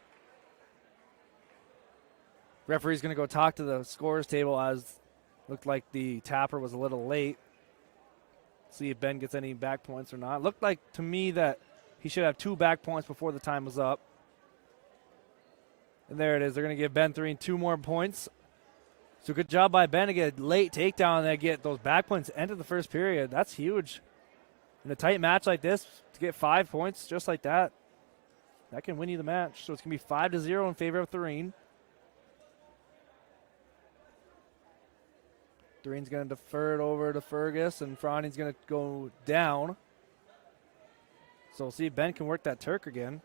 Referee's going to go talk to the scorers table, as looked like the tapper was a little late. See if Ben gets any back points or not. Looked like to me that he should have 2 back points before the time was up. And there it is. They're going to give Ben Thurine 2 more points. So good job by Ben to get a late takedown and then get those back points end of the first period. That's huge. In a tight match like this, to get 5 points just like that, that can win you the match. So it's going to be 5-0 in favor of Thurine. Thurine's going to defer it over to Fergus, and Froning's going to go down. So we'll see if Ben can work that Turk again.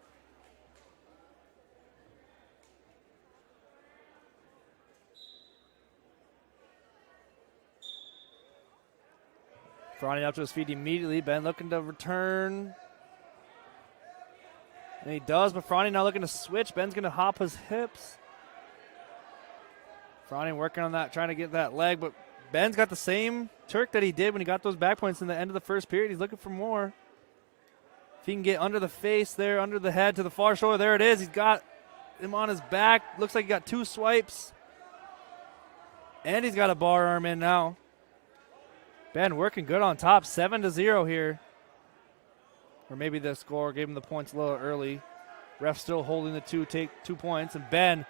Froning up to his feet immediately. Ben looking to return. And he does, but Froning now looking to switch. Ben's going to hop his hips. Froning working on that, trying to get that leg, but Ben's got the same Turk that he did when he got those back points in the end of the first period. He's looking for more. If he can get under the face there, under the head to the far shoulder, there it is. He's got him on his back. Looks like he got 2 swipes. And he's got a bar arm in now. Ben working good on top, 7-0 here. Or maybe the score gave him the points a little early. Ref still holding the 2, take 2 points. And Ben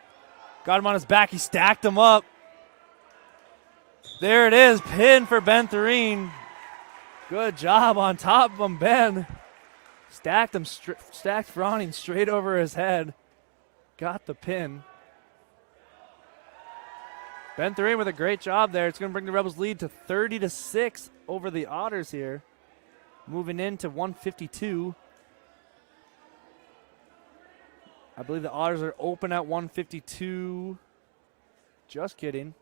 got him on his back. He stacked him up. There it is, pin for Ben Thurine. Good job on top of him, Ben. Stacked him, stacked Froning straight over his head. Got the pin. Ben Thurine with a great job there. It's going to bring the Rebels lead to 30-6 over the Otters here. Moving into 152. I believe the Otters are open at 152. Just kidding.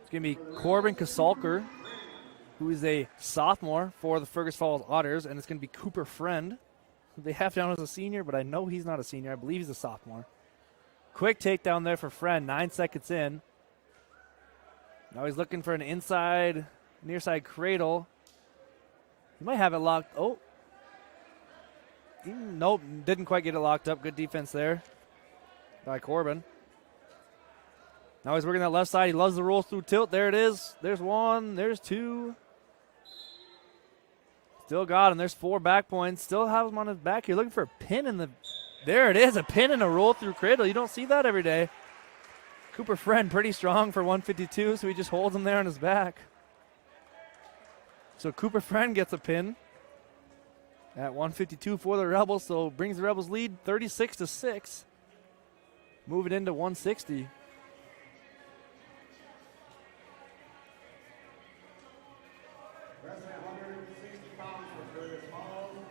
It's going to be Corbin Kasalker, who is a sophomore for the Fergus Falls Otters, and it's going to be Cooper Friend, who they have down as a senior, but I know he's not a senior. I believe he's a sophomore. Quick takedown there for Friend, 9 seconds in. Now he's looking for an inside, near side cradle. He might have it locked. Oh. Nope, didn't quite get it locked up. Good defense there by Corbin. Now he's working that left side. He loves the roll through tilt. There it is. There's 1. There's 2. Still got him. There's 4 back points. Still has him on his back here. Looking for a pin in the. There it is. A pin and a roll through cradle. You don't see that every day. Cooper Friend pretty strong for 152, so he just holds him there on his back. So Cooper Friend gets a pin at 152 for the Rebels. So brings the Rebels lead 36-6. Moving into 160.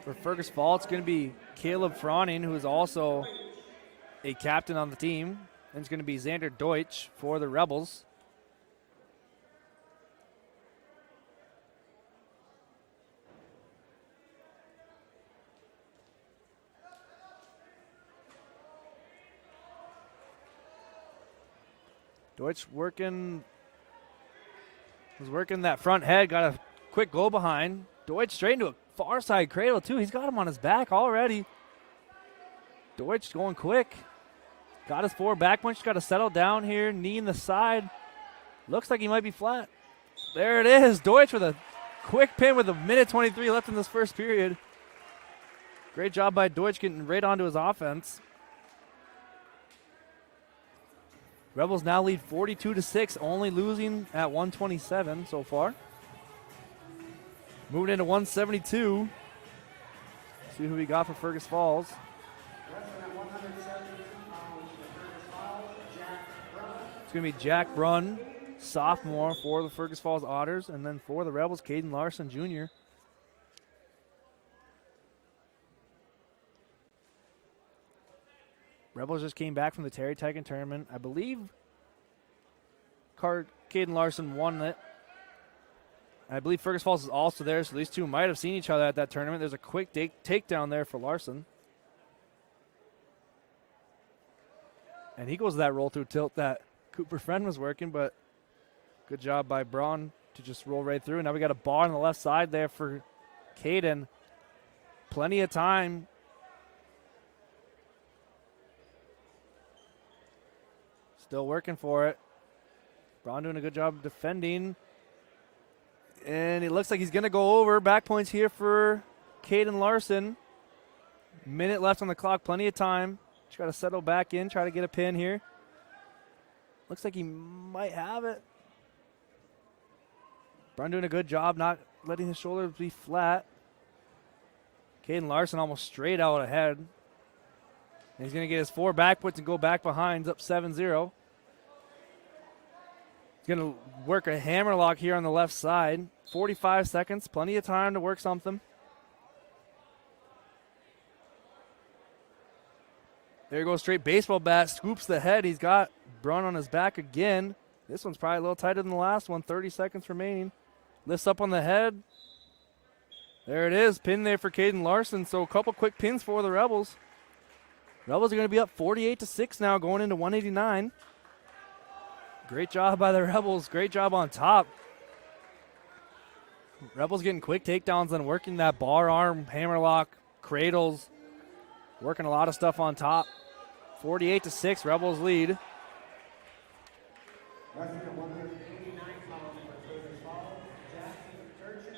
For Fergus Falls, it's going to be Caleb Froning, who is also a captain on the team. And it's going to be Xander Deutsch for the Rebels. Deutsch was working that front head, got a quick goal behind. Deutsch straight into a far side cradle too. He's got him on his back already. Deutsch going quick. Got his forward back punch, got to settle down here, knee in the side. Looks like he might be flat. There it is, Deutsch with a quick pin with a minute 23 left in this first period. Great job by Deutsch getting right onto his offense. Rebels now lead 42-6, only losing at 127 so far. Moving into 172. See who we got for Fergus Falls. It's going to be Jack Brunn, sophomore for the Fergus Falls Otters, and then for the Rebels, Caden Larson Jr. Rebels just came back from the Terry Tigan tournament. I believe Caden Larson won it. I believe Fergus Falls is also there, so these two might have seen each other at that tournament. There's a quick takedown there for Larson. And he goes to that roll through tilt that Cooper Friend was working, but good job by Braun to just roll right through. Now we got a bar on the left side there for Caden. Plenty of time. Still working for it. Braun doing a good job defending. And it looks like he's going to go over. Back points here for Caden Larson. Minute left on the clock. Plenty of time. Just got to settle back in. Try to get a pin here. Looks like he might have it. Braun doing a good job not letting his shoulders be flat. Caden Larson almost straight out ahead. And he's going to get his 4 back puts and go back behind. He's up 7-0. He's going to work a hammer lock here on the left side. 45 seconds. Plenty of time to work something. There goes straight baseball bat. Scoops the head. He's got Braun on his back again. This one's probably a little tighter than the last one. 30 seconds remaining. Lifts up on the head. There it is. Pin there for Caden Larson. So a couple quick pins for the Rebels. Rebels are going to be up 48-6 now going into 189. Great job by the Rebels. Great job on top. Rebels getting quick takedowns and working that bar arm, hammerlock, cradles. Working a lot of stuff on top. 48-6, Rebels lead.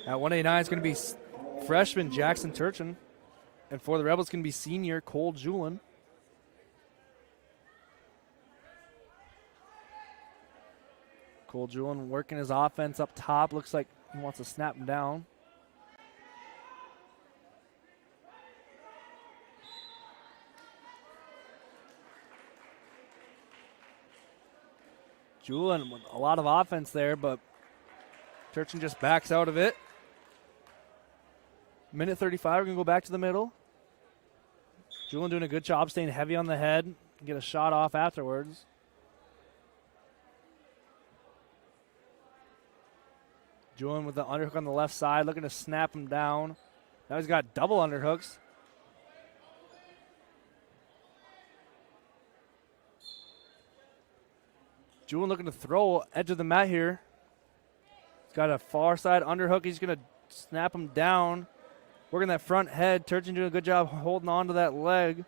At 189, it's going to be freshman Jackson Turchin. And for the Rebels, it's going to be senior Cole Julin. Cole Julin working his offense up top. Looks like he wants to snap him down. Julin with a lot of offense there, but Turchin just backs out of it. Minute 35, we're going to go back to the middle. Julin doing a good job staying heavy on the head. Get a shot off afterwards. Julin with the underhook on the left side, looking to snap him down. Now he's got double underhooks. Julin looking to throw edge of the mat here. He's got a far side underhook. He's going to snap him down. Working that front head. Turchin doing a good job holding on to that leg.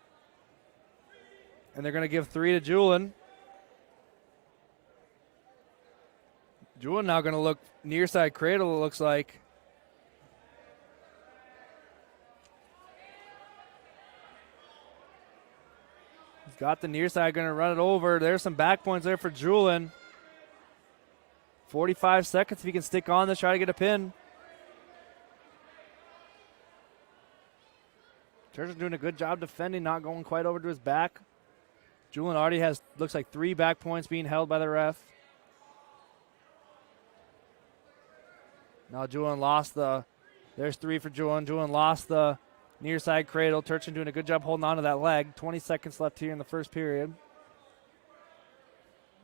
And they're going to give 3 to Julin. Julin now going to look near side cradle, it looks like. He's got the near side, going to run it over. There's some back points there for Julin. 45 seconds if he can stick on this, try to get a pin. Turchin's doing a good job defending, not going quite over to his back. Julin already has, looks like 3 back points being held by the ref. Now Julin lost the, there's 3 for Julin. Julin lost the Near side cradle. Turchin doing a good job holding on to that leg. 20 seconds left here in the first period.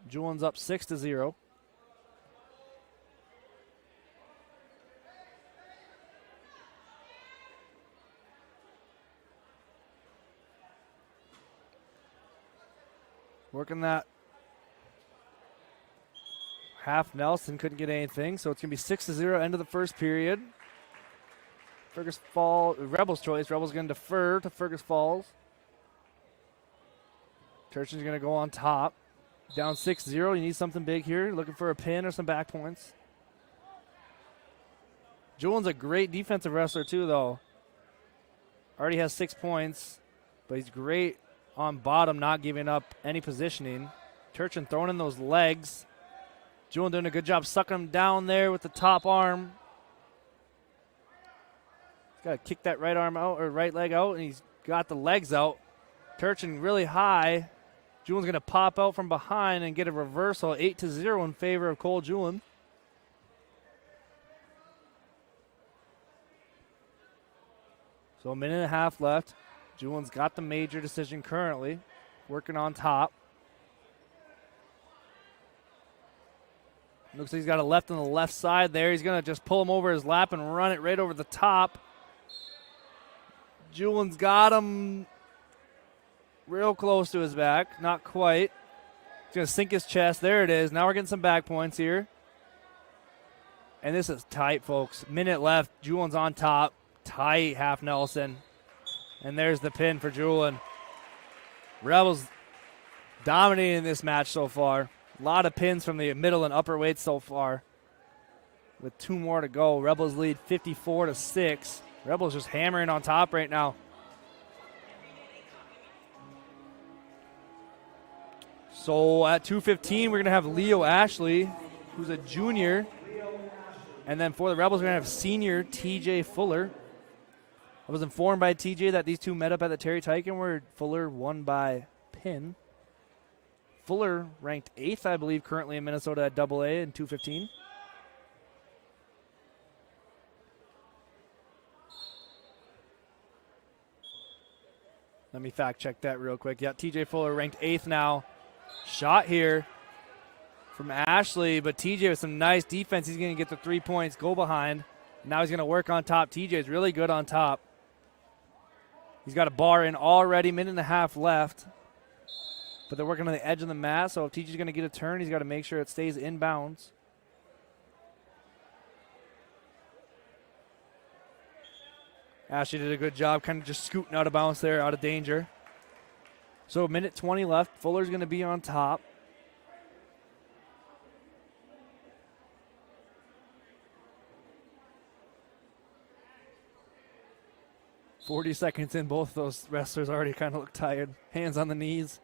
Julian's up 6-0. Working that half Nelson, couldn't get anything, so it's going to be 6-0 end of the first period. Fergus Falls, Rebels choice. Rebels going to defer to Fergus Falls. Turchin's going to go on top. Down 6-0, you need something big here. Looking for a pin or some back points. Julian's a great defensive wrestler too, though. Already has 6 points, but he's great on bottom, not giving up any positioning. Turchin throwing in those legs. Julian doing a good job sucking him down there with the top arm. He's got to kick that right arm out, or right leg out, and he's got the legs out. Turchin really high. Julian's going to pop out from behind and get a reversal, 8-0 in favor of Cole Julian. So a minute and a half left. Julian's got the major decision currently, working on top. Looks like he's got a left on the left side there. He's going to just pull him over his lap and run it right over the top. Julian's got him real close to his back. Not quite. He's going to sink his chest. There it is. Now we're getting some back points here. And this is tight, folks. Minute left. Julian's on top. Tight half Nelson. And there's the pin for Julian. Rebels dominating this match so far. A lot of pins from the middle and upper weights so far. With 2 more to go. Rebels lead 54-6. Rebels just hammering on top right now. So at 2:15, we're going to have Leo Ashley, who's a junior. And then for the Rebels, we're going to have senior TJ Fuller. I was informed by TJ that these two met up at the Terry Tyken where Fuller won by pin. Fuller ranked 8th, I believe, currently in Minnesota at AA in 2:15. Let me fact check that real quick. Yeah, TJ Fuller ranked 8th now. Shot here from Ashley, but TJ with some nice defense. He's going to get the 3 points, go behind. Now he's going to work on top. TJ's really good on top. He's got a bar in already, minute and a half left. But they're working on the edge of the mat, so if TJ's going to get a turn, he's got to make sure it stays in bounds. Ashley did a good job kind of just scooting out of bounds there, out of danger. So a minute 20 left. Fuller's going to be on top. .40 seconds in, both those wrestlers already kind of look tired. Hands on the knees.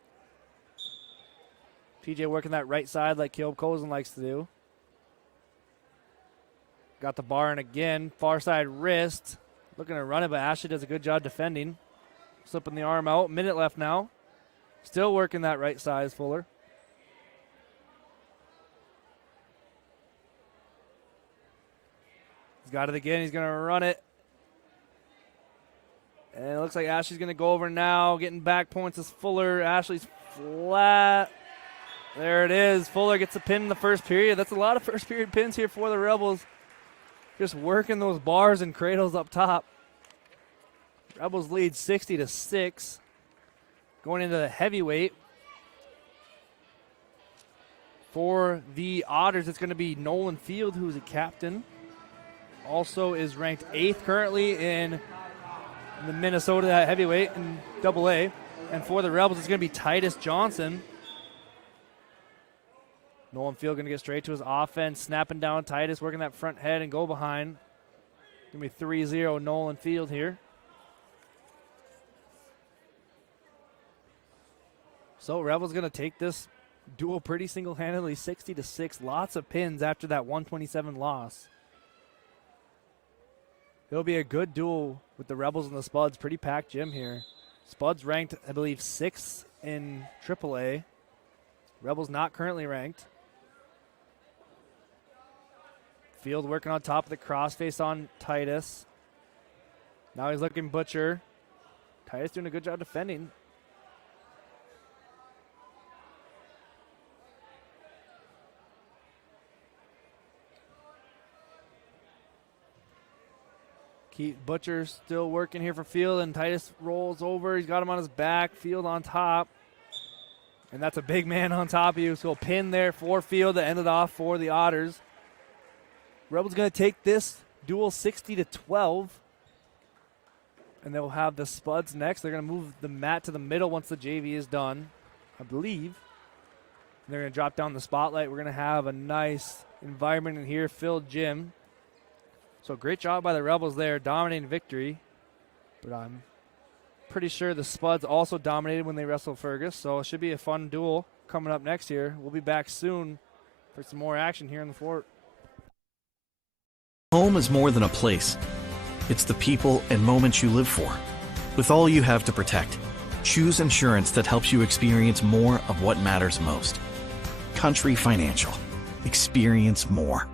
TJ working that right side like Caleb Cozen likes to do. Got the bar in again. Far side wrist. Looking to run it, but Ashley does a good job defending. Slipping the arm out. Minute left now. Still working that right side, Fuller. He's got it again. He's going to run it. And it looks like Ashley's going to go over now. Getting back points is Fuller. Ashley's flat. There it is. Fuller gets a pin in the first period. That's a lot of first period pins here for the Rebels. Just working those bars and cradles up top. Rebels lead 60-6. Going into the heavyweight. For the Otters, it's going to be Nolan Field, who's a captain. Also is ranked 8th currently in the Minnesota heavyweight in AA. And for the Rebels, it's going to be Titus Johnson. Nolan Field going to get straight to his offense, snapping down Titus, working that front head and go behind. Going to be 3-0 Nolan Field here. So Rebels going to take this duel pretty single-handedly, 60-6. Lots of pins after that 127 loss. It'll be a good duel with the Rebels and the Spuds. Pretty packed gym here. Spuds ranked, I believe, 6th in AAA. Rebels not currently ranked. Field working on top of the crossface on Titus. Now he's looking Butcher. Titus doing a good job defending. Butcher still working here for Field, and Titus rolls over. He's got him on his back. Field on top. And that's a big man on top of you. So pin there for Field to end it off for the Otters. Rebels going to take this duel 60-12. And they'll have the Spuds next. They're going to move the mat to the middle once the JV is done, I believe. And they're going to drop down the spotlight. We're going to have a nice environment in here, filled gym. So great job by the Rebels there, dominating victory. But I'm pretty sure the Spuds also dominated when they wrestled Fergus. So it should be a fun duel coming up next year. We'll be back soon for some more action here in the fort. Home is more than a place. It's the people and moments you live for. With all you have to protect, choose insurance that helps you experience more of what matters most. Country Financial. Experience more.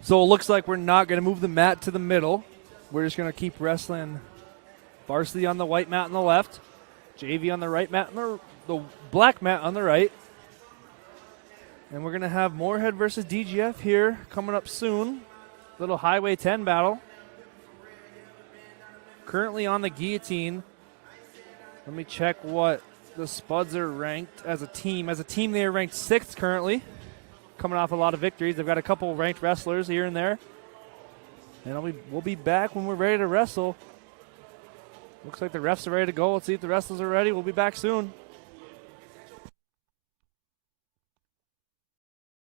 So it looks like we're not going to move the mat to the middle. We're just going to keep wrestling Varsity on the white mat on the left, JV on the right mat, and the black mat on the right. And we're going to have Moorhead versus DGF here coming up soon. Little Highway 10 battle. Currently on the guillotine. Let me check what the Spuds are ranked as a team. As a team, they are ranked 6th currently, coming off a lot of victories. They've got a couple ranked wrestlers here and there. And we'll be back when we're ready to wrestle. Looks like the refs are ready to go. Let's see if the wrestlers are ready. We'll be back soon.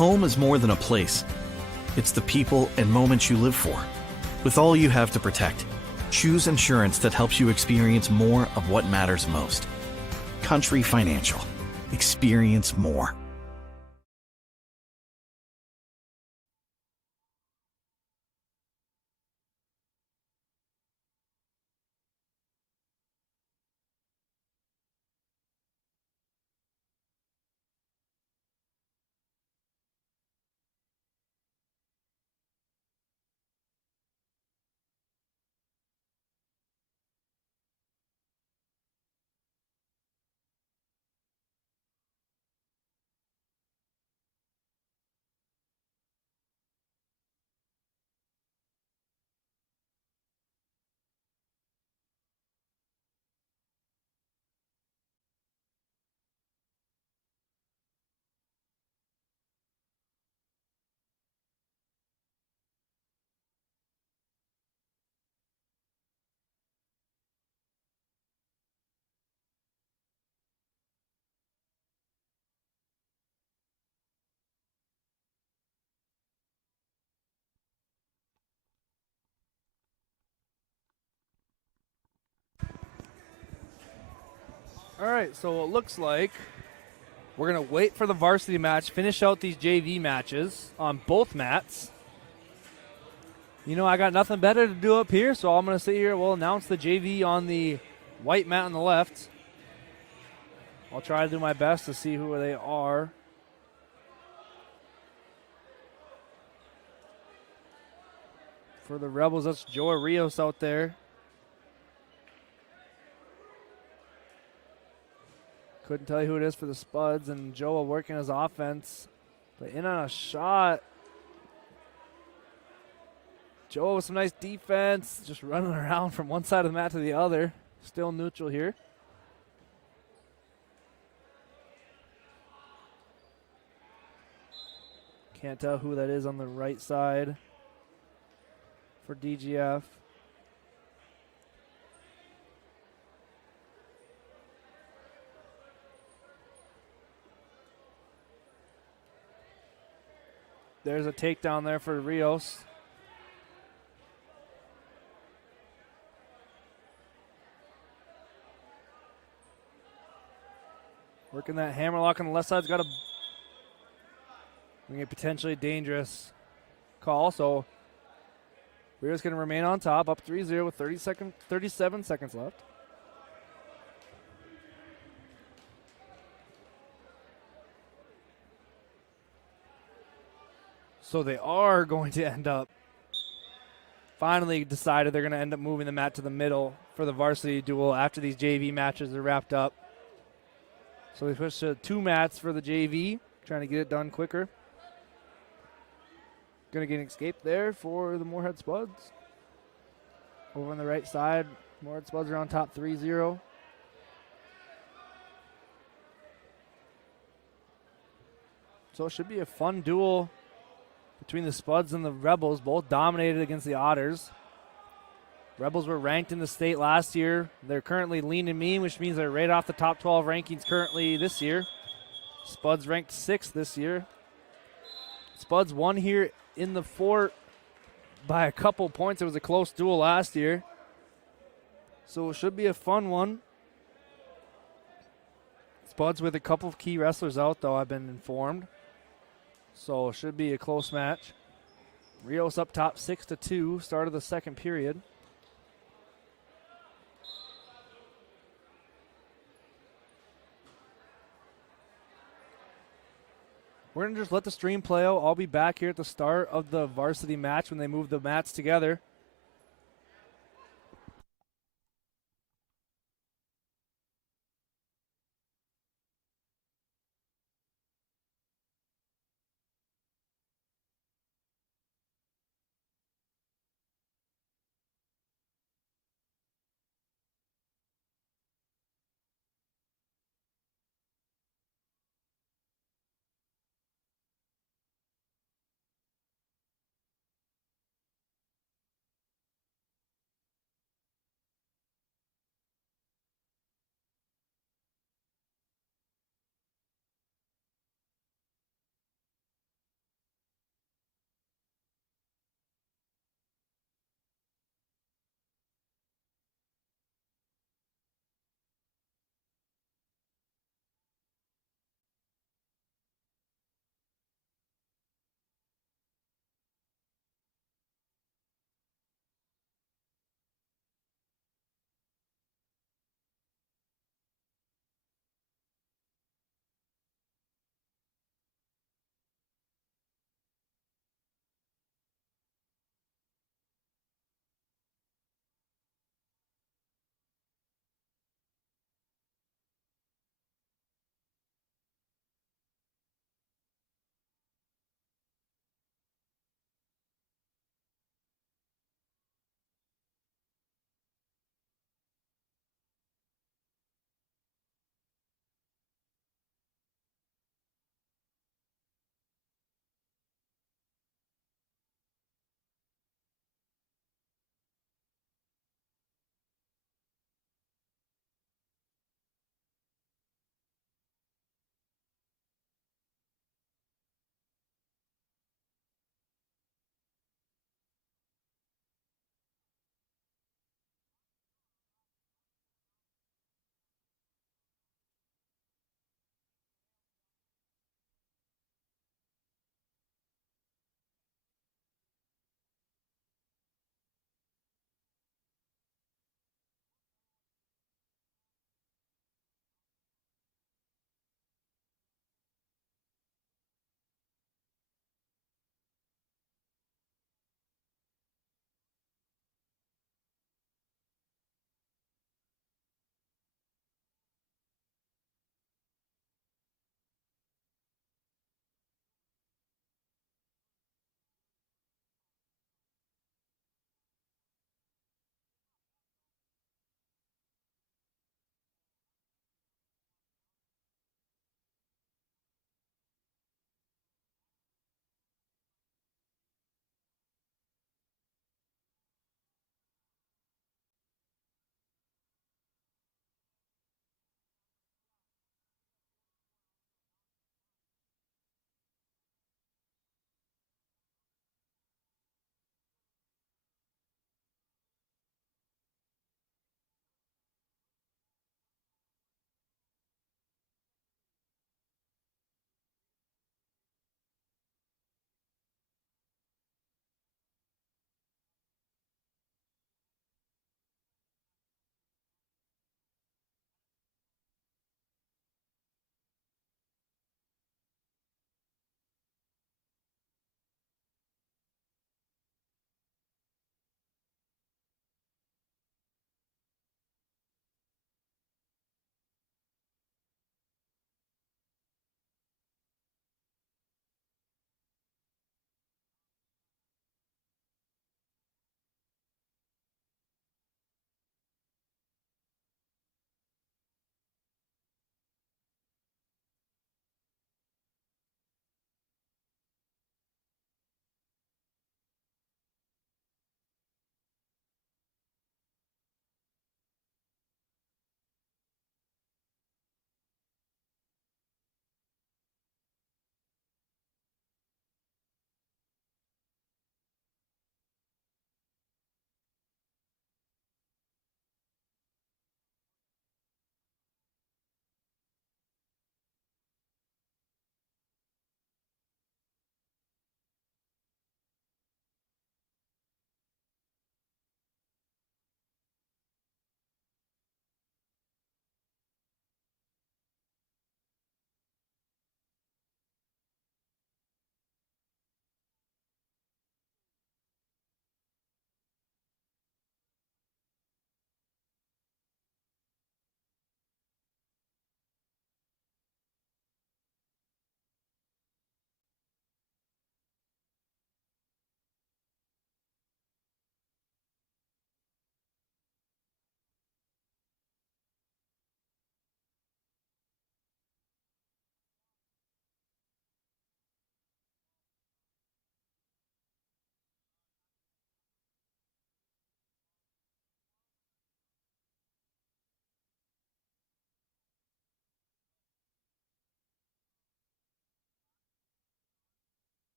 Home is more than a place. It's the people and moments you live for. With all you have to protect, choose insurance that helps you experience more of what matters most. Country Financial. Experience more. All right, so it looks like we're going to wait for the varsity match, finish out these JV matches on both mats. You know, I got nothing better to do up here, so I'm going to sit here. We'll announce the JV on the white mat on the left. I'll try to do my best to see who they are. For the Rebels, that's Joe Rios out there. Couldn't tell you who it is for the Spuds, and Joe working his offense. But in on a shot. Joe with some nice defense, just running around from one side of the mat to the other. Still neutral here. Can't tell who that is on the right side for DGF. There's a takedown there for Rios. Working that hammerlock on the left side's got a potentially dangerous call. So Rios going to remain on top, up 3-0 with 37 seconds left. So they are going to end up, finally decided they're going to end up moving the mat to the middle for the varsity duel after these JV matches are wrapped up. So they switched to 2 mats for the JV, trying to get it done quicker. Going to get an escape there for the Moorhead Spuds. Over on the right side, Moorhead Spuds are on top 3-0. So it should be a fun duel between the Spuds and the Rebels, both dominated against the Otters. Rebels were ranked in the state last year. They're currently lean and mean, which means they're right off the top 12 rankings currently this year. Spuds ranked 6th this year. Spuds won here in the fort by a couple points. It was a close duel last year. So it should be a fun one. Spuds with a couple of key wrestlers out, though, I've been informed. So it should be a close match. Rios up top 6-2, start of the second period. We're We're going to just let the stream play out. I'll be back here at the start of the varsity match when they move the mats together.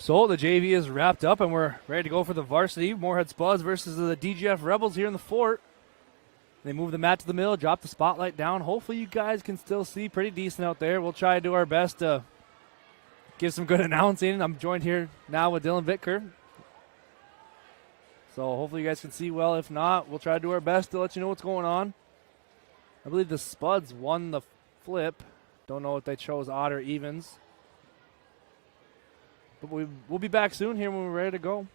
So the JV is wrapped up and we're ready to go for the varsity. Moorhead Spuds versus the DGF Rebels here in the fort. They move the mat to the middle, drop the spotlight down. Hopefully you guys can still see pretty decent out there. We'll try to do our best to give some good announcing. I'm joined here now with Dylan Vitker. So hopefully you guys can see well. If not, we'll try to do our best to let you know what's going on. I believe the Spuds won the flip. Don't know if they chose odd or evens. But we'll be back soon here when we're ready to go.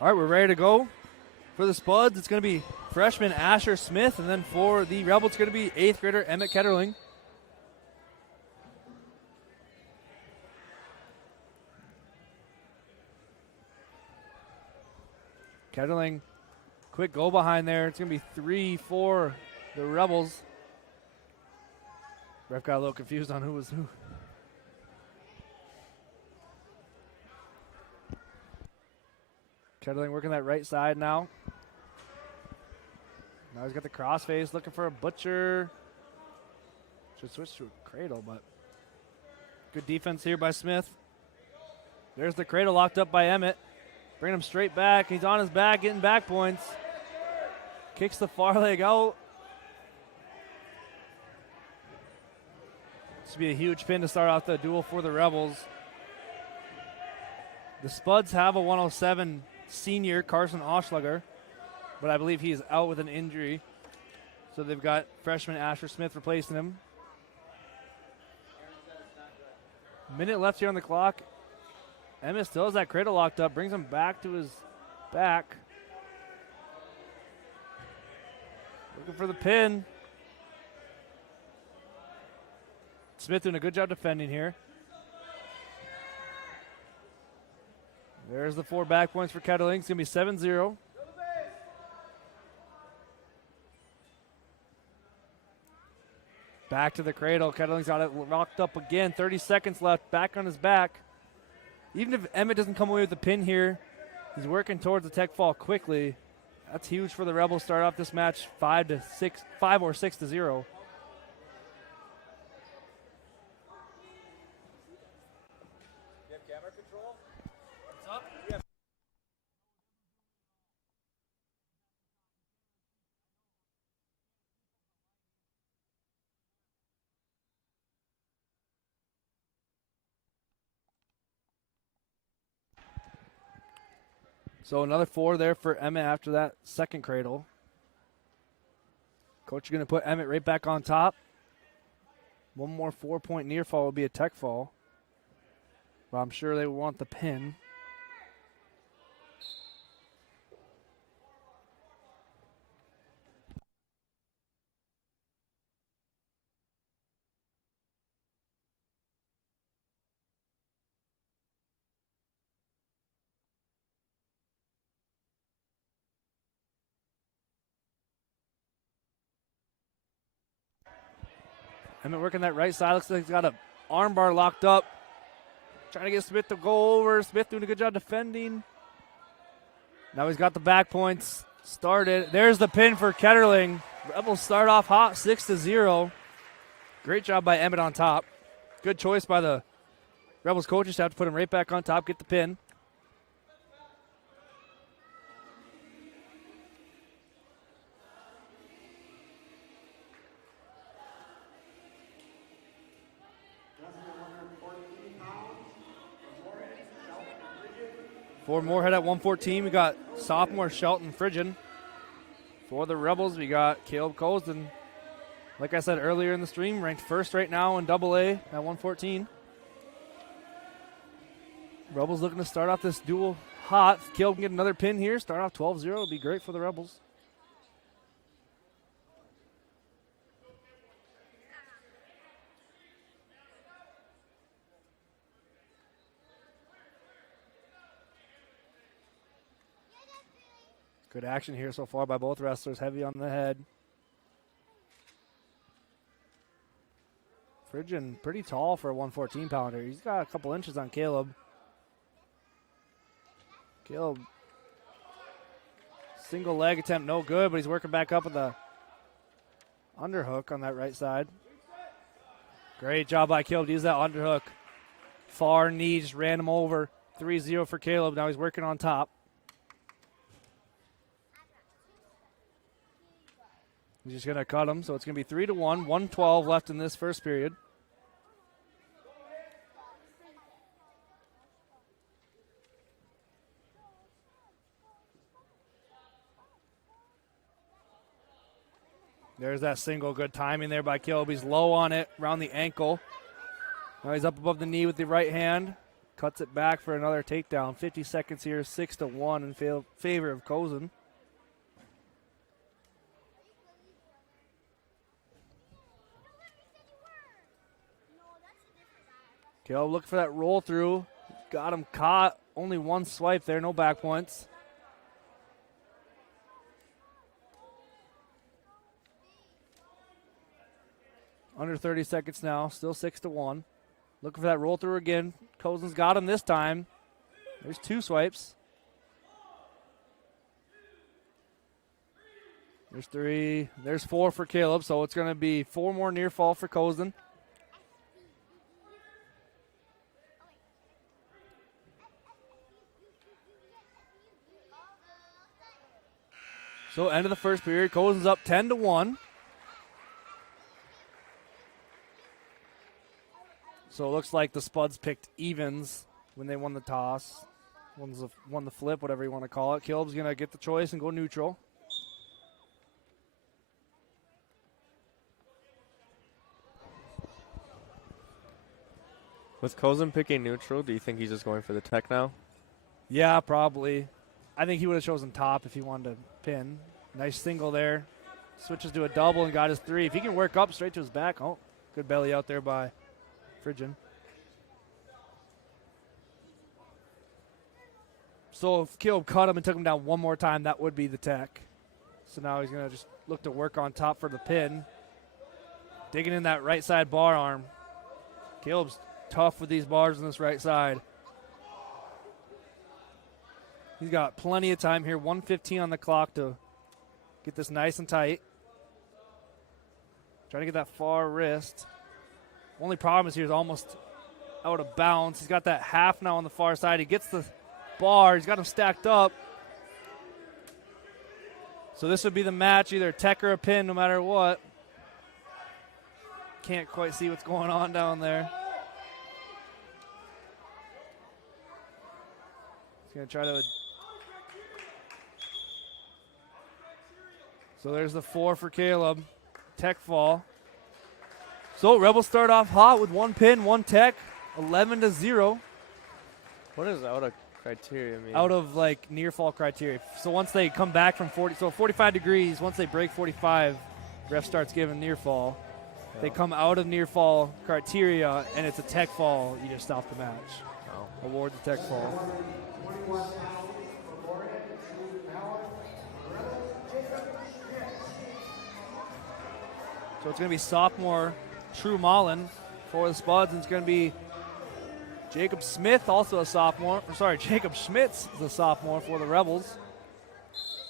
All right, we're ready to go. For the Spuds, it's going to be freshman Asher Smith, and then for the Rebels, it's going to be 8th grader Emmett Ketterling. Ketterling, quick goal behind there. It's going to be 3 for the Rebels. Ref got a little confused on who was who. Ketterling working that right side now. Now he's got the crossface, looking for a butcher. Should switch to a cradle, but good defense here by Smith. There's the cradle locked up by Emmett. Bringing him straight back. He's on his back, getting back points. Kicks the far leg out. This will be a huge pin to start off the duel for the Rebels. The Spuds have a 107 senior, Carson Oschlager, but I believe he's out with an injury. So they've got freshman Asher Smith replacing him. Minute left here on the clock. Emmett still has that cradle locked up, brings him back to his back. Looking for the pin. Smith doing a good job defending here. There's the 4 back points for Ketterling. It's going to be 7-0. Back to the cradle. Ketterling's got it locked up again. 30 seconds left. Back on his back. Even if Emmett doesn't come away with the pin here, he's working towards the tech fall quickly. That's huge for the Rebels. Start off this match 5 or 6-0. So another 4 there for Emmett after that second cradle. Coach is going to put Emmett right back on top. One more 4-point near fall will be a tech fall. But I'm sure they want the pin. Emmett working that right side. Looks like he's got a arm bar locked up. Trying to get Smith to go over. Smith doing a good job defending. Now he's got the back points started. There's the pin for Ketterling. Rebels start off hot, 6-0. Great job by Emmett on top. Good choice by the Rebels coaches to have to put him right back on top, get the pin. For Moorhead at 114, we got sophomore Shelton Frigin. For the Rebels, we got Caleb Colston. Like I said earlier in the stream, ranked first right now in AA at 114. Rebels looking to start off this duel hot. If Caleb can get another pin here, start off 12-0, would be great for the Rebels. Good action here so far by both wrestlers, heavy on the head. Frigin pretty tall for a 114-pounder. He's got a couple inches on Caleb. Caleb, single leg attempt, no good, but he's working back up with a underhook on that right side. Great job by Caleb to use that underhook. Far knee, just ran him over. 3-0 for Caleb. Now he's working on top. He's just going to cut him, so it's going to be 3-1, 1:12 left in this first period. There's that single, good timing there by Caleb. He's low on it, around the ankle. Now he's up above the knee with the right hand. Cuts it back for another takedown. 50 seconds here, 6-1 in favor of Cozen. Caleb looking for that roll through. Got him caught. Only one swipe there, no back points. Under 30 seconds now, still 6-1. Looking for that roll through again. Cozen's got him this time. There's two swipes. There's three. There's four for Caleb, so it's going to be four more near fall for Cozen. So end of the first period, Cozen's up 10-1. So it looks like the Spuds picked evens when they won the toss. Won the flip, whatever you want to call it. Caleb's going to get the choice and go neutral. With Cozen picking neutral, do you think he's just going for the tech now? Yeah, probably. I think he would have chosen top if he wanted to pin. Nice single there. Switches to a double and got his three. If he can work up straight to his back. Oh, good belly out there by Frigin. So if Caleb cut him and took him down one more time, that would be the tech. So now he's going to just look to work on top for the pin. Digging in that right side bar arm. Caleb's tough with these bars on this right side. He's got plenty of time here. 1:15 on the clock to get this nice and tight. Trying to get that far wrist. Only problem is he was almost out of bounds. He's got that half now on the far side. He gets the bar. He's got him stacked up. So this would be the match, either a tech or a pin, no matter what. Can't quite see what's going on down there. He's going to try to So there's the 4 for Caleb. Tech fall. So Rebels start off hot with 1 pin, 1 tech, 11-0. What does out of criteria mean? Out of like near fall criteria. So once they come back from 45 degrees, once they break 45, ref starts giving near fall. Yeah. They come out of near fall criteria and it's a tech fall, you just stop the match. Oh. Award the tech fall. So it's going to be sophomore True Mullen for the Spuds, and it's going to be Jacob Smith, also a sophomore. Jacob Schmitz is a sophomore for the Rebels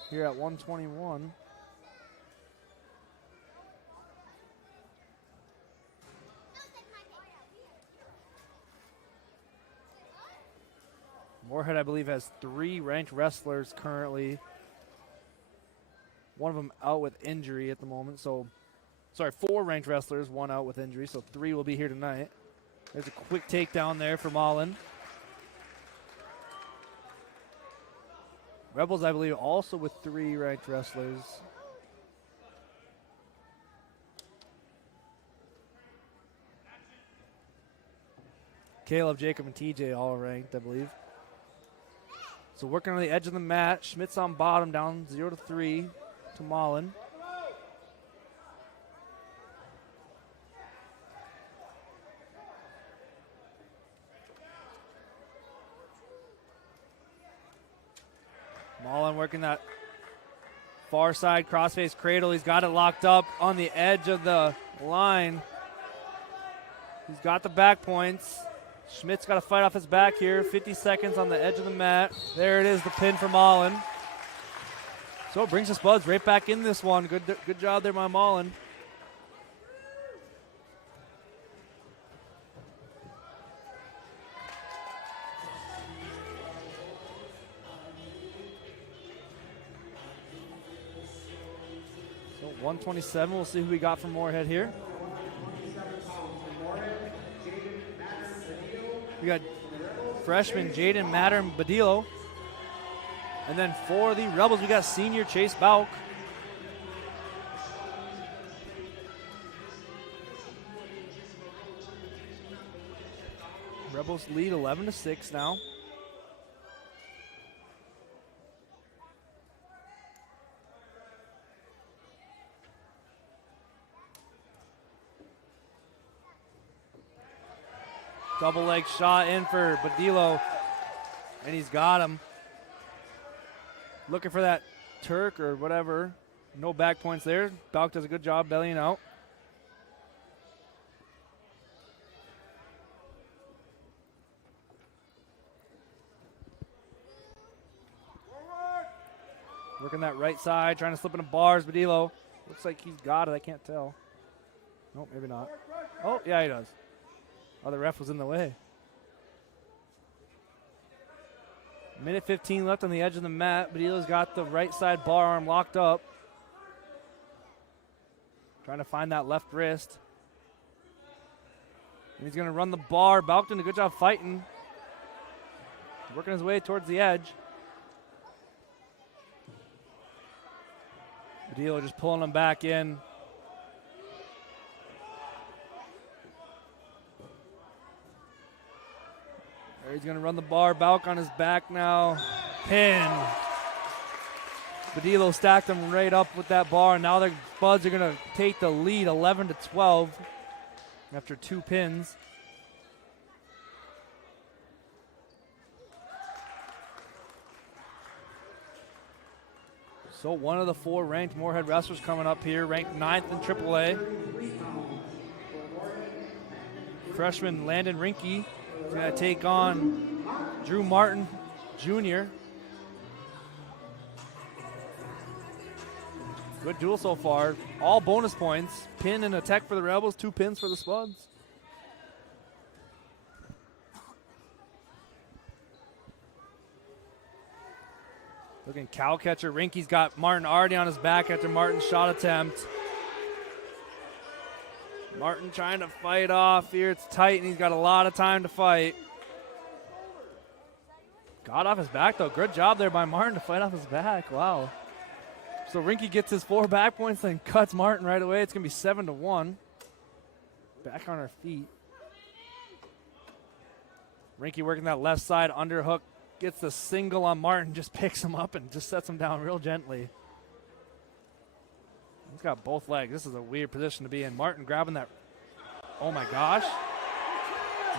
here at 121. Moorhead, I believe, has 3 ranked wrestlers currently. One of them out with injury at the moment. 4 ranked wrestlers, 1 out with injury, so 3 will be here tonight. There's a quick takedown there for Mullen. Rebels, I believe, also with 3 ranked wrestlers. Caleb, Jacob, and TJ all ranked, I believe. So working on the edge of the mat. Schmitz on bottom, down 0-3 to Mullen. Mullen working that far side crossface cradle. He's got it locked up on the edge of the line. He's got the back points. Schmidt's got to fight off his back here. 50 seconds on the edge of the mat. There it is, the pin for Mullen. So it brings the Spuds right back in this one. Good job there by Mullen. So 127, we'll see who we got from Moorhead here. We got freshman Jaden Badillo. And then for the Rebels, we got senior Chase Bauk. Rebels lead 11-6 now. Double leg shot in for Badillo, and he's got him. Looking for that Turk or whatever. No back points there. Bauk does a good job bellying out. Working that right side, trying to slip into bars. Badillo looks like he's got it. I can't tell. Nope, maybe not. Oh, yeah, he does. Oh, the ref was in the way. Minute 15 left on the edge of the mat. Badillo's got the right side bar arm locked up. Trying to find that left wrist. And he's going to run the bar. Bauk doing a good job fighting. Working his way towards the edge. Badillo just pulling him back in. He's going to run the bar. Bauk on his back now. Pin. Badillo stacked him right up with that bar. And now the Spuds are going to take the lead 11-12 after 2 pins. So one of the 4 ranked Moorhead wrestlers coming up here, ranked 9th in AAA. Freshman Landon Rinke is going to take on Drew Martin Jr. Good duel so far. All bonus points. Pin and a tech for the Rebels, 2 pins for the Spuds. Looking cow catcher. Rinke's got Martin already on his back after Martin's shot attempt. Martin trying to fight off here. It's tight, and he's got a lot of time to fight. Got off his back, though. Good job there by Martin to fight off his back. Wow. So Rinky gets his 4 back points, then cuts Martin right away. It's going to be 7-1. Back on our feet. Rinky working that left side underhook. Gets the single on Martin, just picks him up and just sets him down real gently. He's got both legs. This is a weird position to be in. Martin grabbing that. Oh my gosh.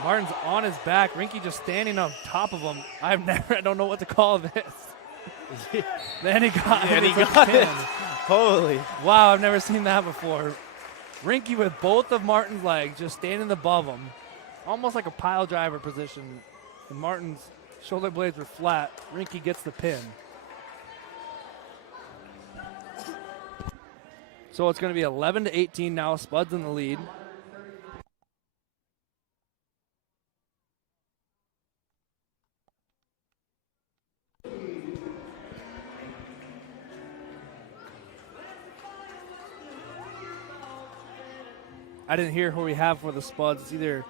Martin's on his back. Rinky just standing on top of him. I don't know what to call this. Then he got it. And he got it. Holy. Wow, I've never seen that before. Rinky with both of Martin's legs just standing above him. Almost like a pile driver position. And Martin's shoulder blades were flat. Rinky gets the pin. So it's going to be 11-18 now. Spuds in the lead. I didn't hear who we have for the Spuds. It's either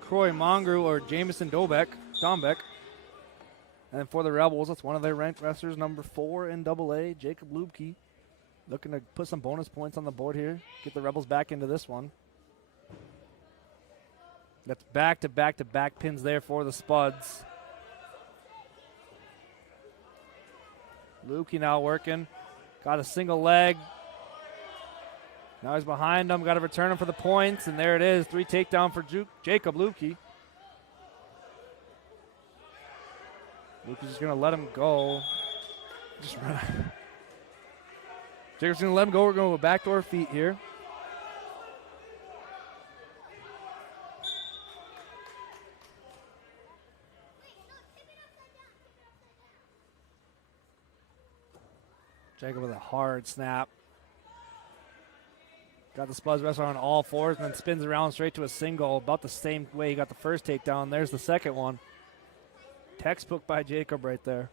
Croy Mongru or Jamison Dombeck. And then for the Rebels, it's one of their ranked wrestlers, number 4 in AA, Jacob Lubke. Looking to put some bonus points on the board here. Get the Rebels back into this one. That's back-to-back-to-back pins there for the Spuds. Lubke now working. Got a single leg. Now he's behind him. Got to return him for the points. And there it is. 3 takedown for Jacob Lubke. Lubke's just going to let him go. Just run. Jacob's going to let him go. We're going to go back to our feet here. Jacob with a hard snap. Got the Spuds wrestler on all fours and then spins around straight to a single about the same way he got the first takedown. There's the second one. Textbook by Jacob right there.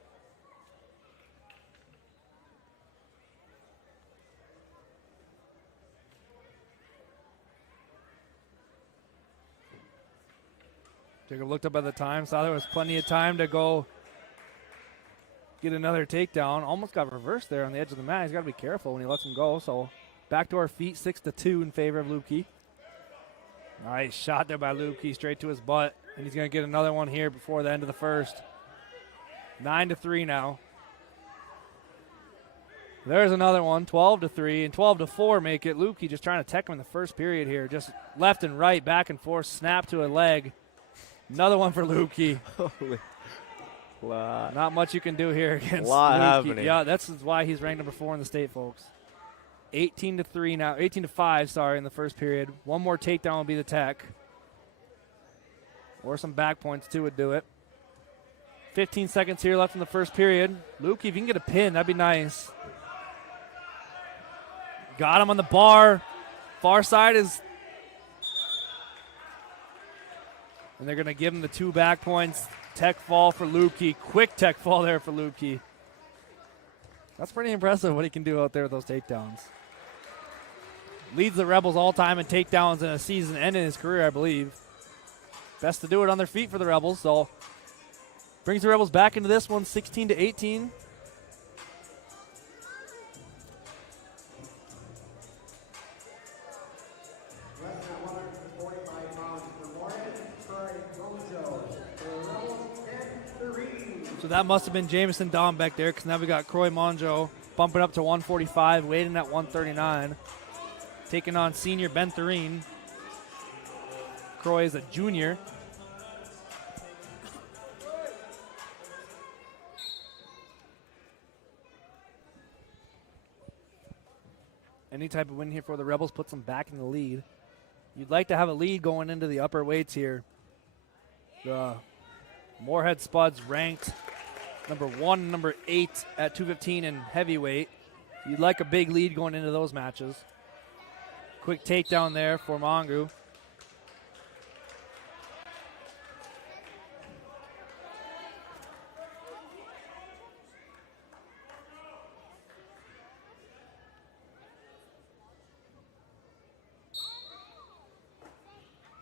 Jacob looked up at the time, saw there was plenty of time to go get another takedown. Almost got reversed there on the edge of the mat. He's got to be careful when he lets him go. So back to our feet, 6-2 in favor of Lubke. Nice shot there by Lubke, straight to his butt. And he's going to get another one here before the end of the first. 9-3 now. There's another one, 12-3, and 12-4 make it. Lubke just trying to tech him in the first period here. Just left and right, back and forth, snap to a leg. Another one for Lubke. Holy. Wow. Not much you can do here against a lot Lubke. happening. Yeah, that's why he's ranked number 4 in the state, folks. 18-3 now, 18-5, sorry, in the first period. One more takedown will be the tech. Or some back points, too, would do it. 15 seconds here left in the first period. Lubke, if you can get a pin, that'd be nice. Got him on the bar. Far side is... And they're going to give him the 2 back points. Tech fall for Lubke. Quick tech fall there for Lubke. That's pretty impressive what he can do out there with those takedowns. Leads the Rebels all time in takedowns in a season and in his career, I believe. Best to do it on their feet for the Rebels, so brings the Rebels back into this one, 16-18. So that must have been Jamison Dombeck there, because now we got Croy Monjo bumping up to 145, waiting at 139. Taking on senior Ben Thurine. Croy is a junior. Any type of win here for the Rebels puts them back in the lead. You'd like to have a lead going into the upper weights here. The Moorhead Spuds ranked number 1 and number 8 at 215 in heavyweight. You'd like a big lead going into those matches. Quick takedown there for Mongu.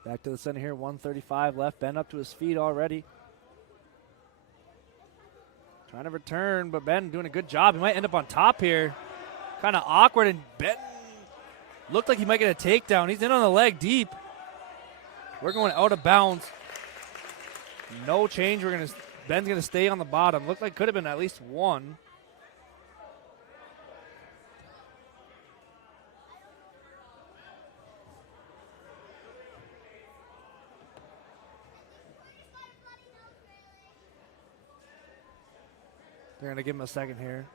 Back to the center here, 135 left. Ben up to his feet already. Trying to return, but Ben doing a good job. He might end up on top here. Kind of awkward, and Ben looked like he might get a takedown. He's in on the leg deep. We're going out of bounds. No change. Ben's gonna stay on the bottom. Looked like could have been at least one. They're going to give him a second here.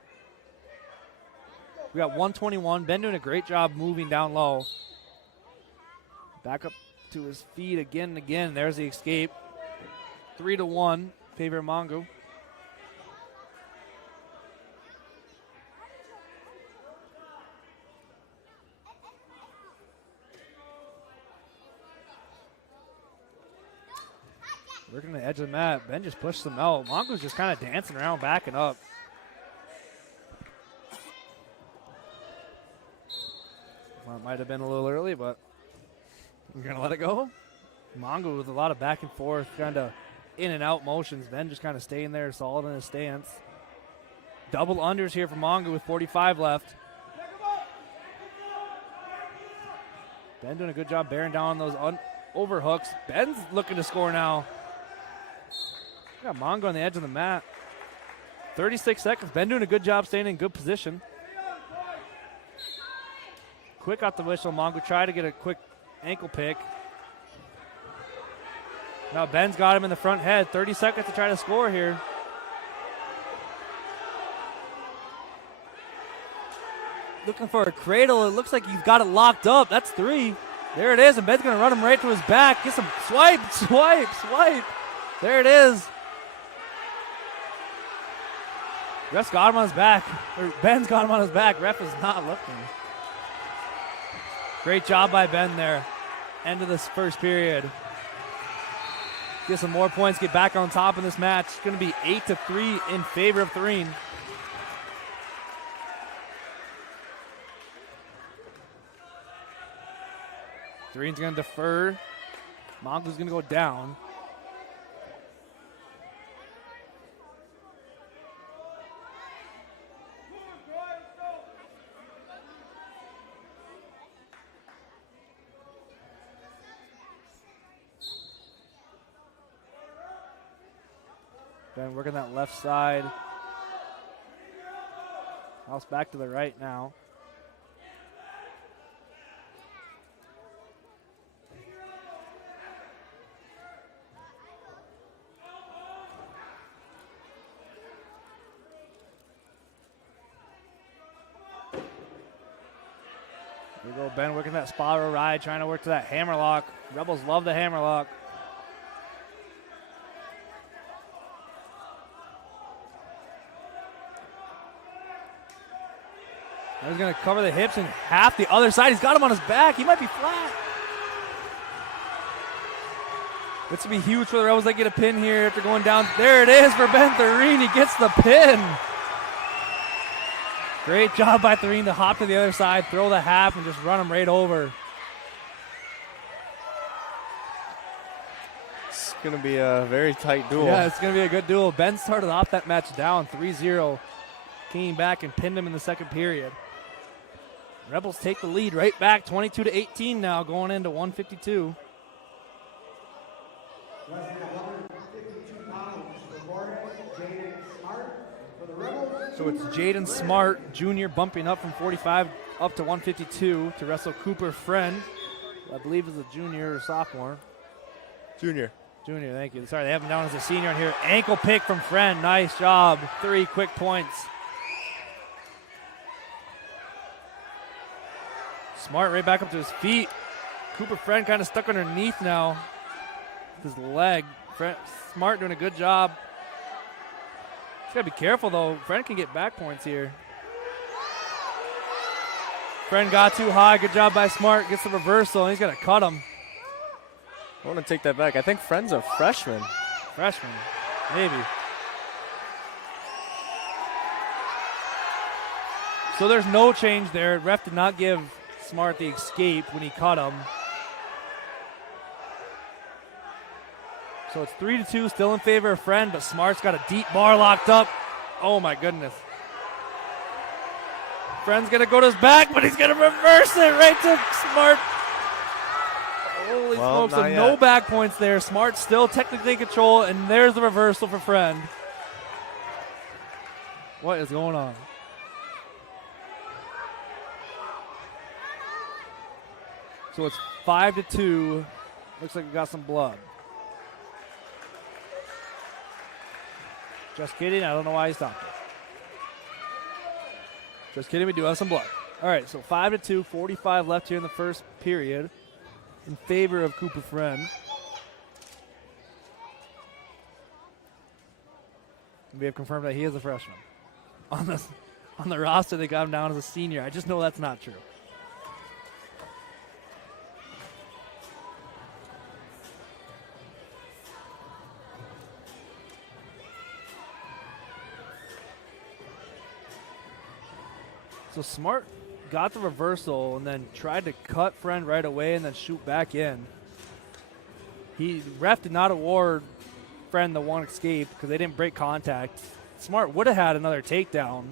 We got 121. Ben doing a great job moving down low. Back up to his feet again and again. There's the escape. 3-1, favor of Mongo. Working the edge of the mat. Ben just pushed them out. Mongo's just kind of dancing around, backing up. Well, it might have been a little early, but we're going to let it go. Mongo with a lot of back and forth, kind of in and out motions. Ben just kind of staying there, solid in his stance. Double unders here for Mongo with 45 left. Ben doing a good job bearing down those overhooks. Ben's looking to score now. Got Mongo on the edge of the mat. 36 seconds. Ben doing a good job staying in good position. Quick off the whistle. Mongo tried to get a quick ankle pick. Now Ben's got him in the front head. 30 seconds to try to score here. Looking for a cradle. It looks like he's got it locked up. That's 3. There it is, and Ben's going to run him right to his back. Get some swipe. There it is. Ref's got him on his back. Or Ben's got him on his back. Ref is not looking. Great job by Ben there. End of this first period. Get some more points, get back on top in this match. It's going to be 8-3 in favor of Thurene. Thurene's going to defer. Mongo's going to go down. Ben working that left side. House back to the right now. Here we go, Ben working that spiral ride, trying to work to that hammerlock. Rebels love the hammerlock. He's going to cover the hips and half the other side. He's got him on his back. He might be flat. This would be huge for the Rebels. They get a pin here after going down. There it is for Ben Thurene. He gets the pin. Great job by Thurene to hop to the other side, throw the half, and just run him right over. It's going to be a very tight duel. Yeah, it's going to be a good duel. Ben started off that match down 3-0. Came back and pinned him in the second period. Rebels take the lead right back, 22-18 now, going into 152. So it's Jaden Smart, junior, bumping up from 45 up to 152 to wrestle Cooper Friend, who I believe is a junior or sophomore. Junior, thank you. Sorry, they have him down as a senior on here. Ankle pick from Friend, nice job. 3 quick points. Smart right back up to his feet. Cooper Friend kind of stuck underneath now with his leg. Smart doing a good job. He's got to be careful, though. Friend can get back points here. Friend got too high. Good job by Smart. Gets the reversal, and he's going to cut him. I want to take that back. I think Friend's a freshman. Freshman, maybe. So there's no change there. Ref did not give Smart the escape when he caught him. So it's 3-2, still in favor of Friend, but Smart's got a deep bar locked up. Oh my goodness. Friend's going to go to his back, but he's going to reverse it right to Smart. Holy smokes, so no back points there. Smart still technically in control, and there's the reversal for Friend. What is going on? So it's 5-2. Looks like we got some blood. Just kidding. I don't know why he stopped it. Just kidding. We do have some blood. All right, so 5-2, 45 left here in the first period in favor of Cooper Friend. We have confirmed that he is a freshman. On the roster, they got him down as a senior. I just know that's not true. So Smart got the reversal and then tried to cut Friend right away and then shoot back in. Ref did not award Friend the one escape because they didn't break contact. Smart would have had another takedown,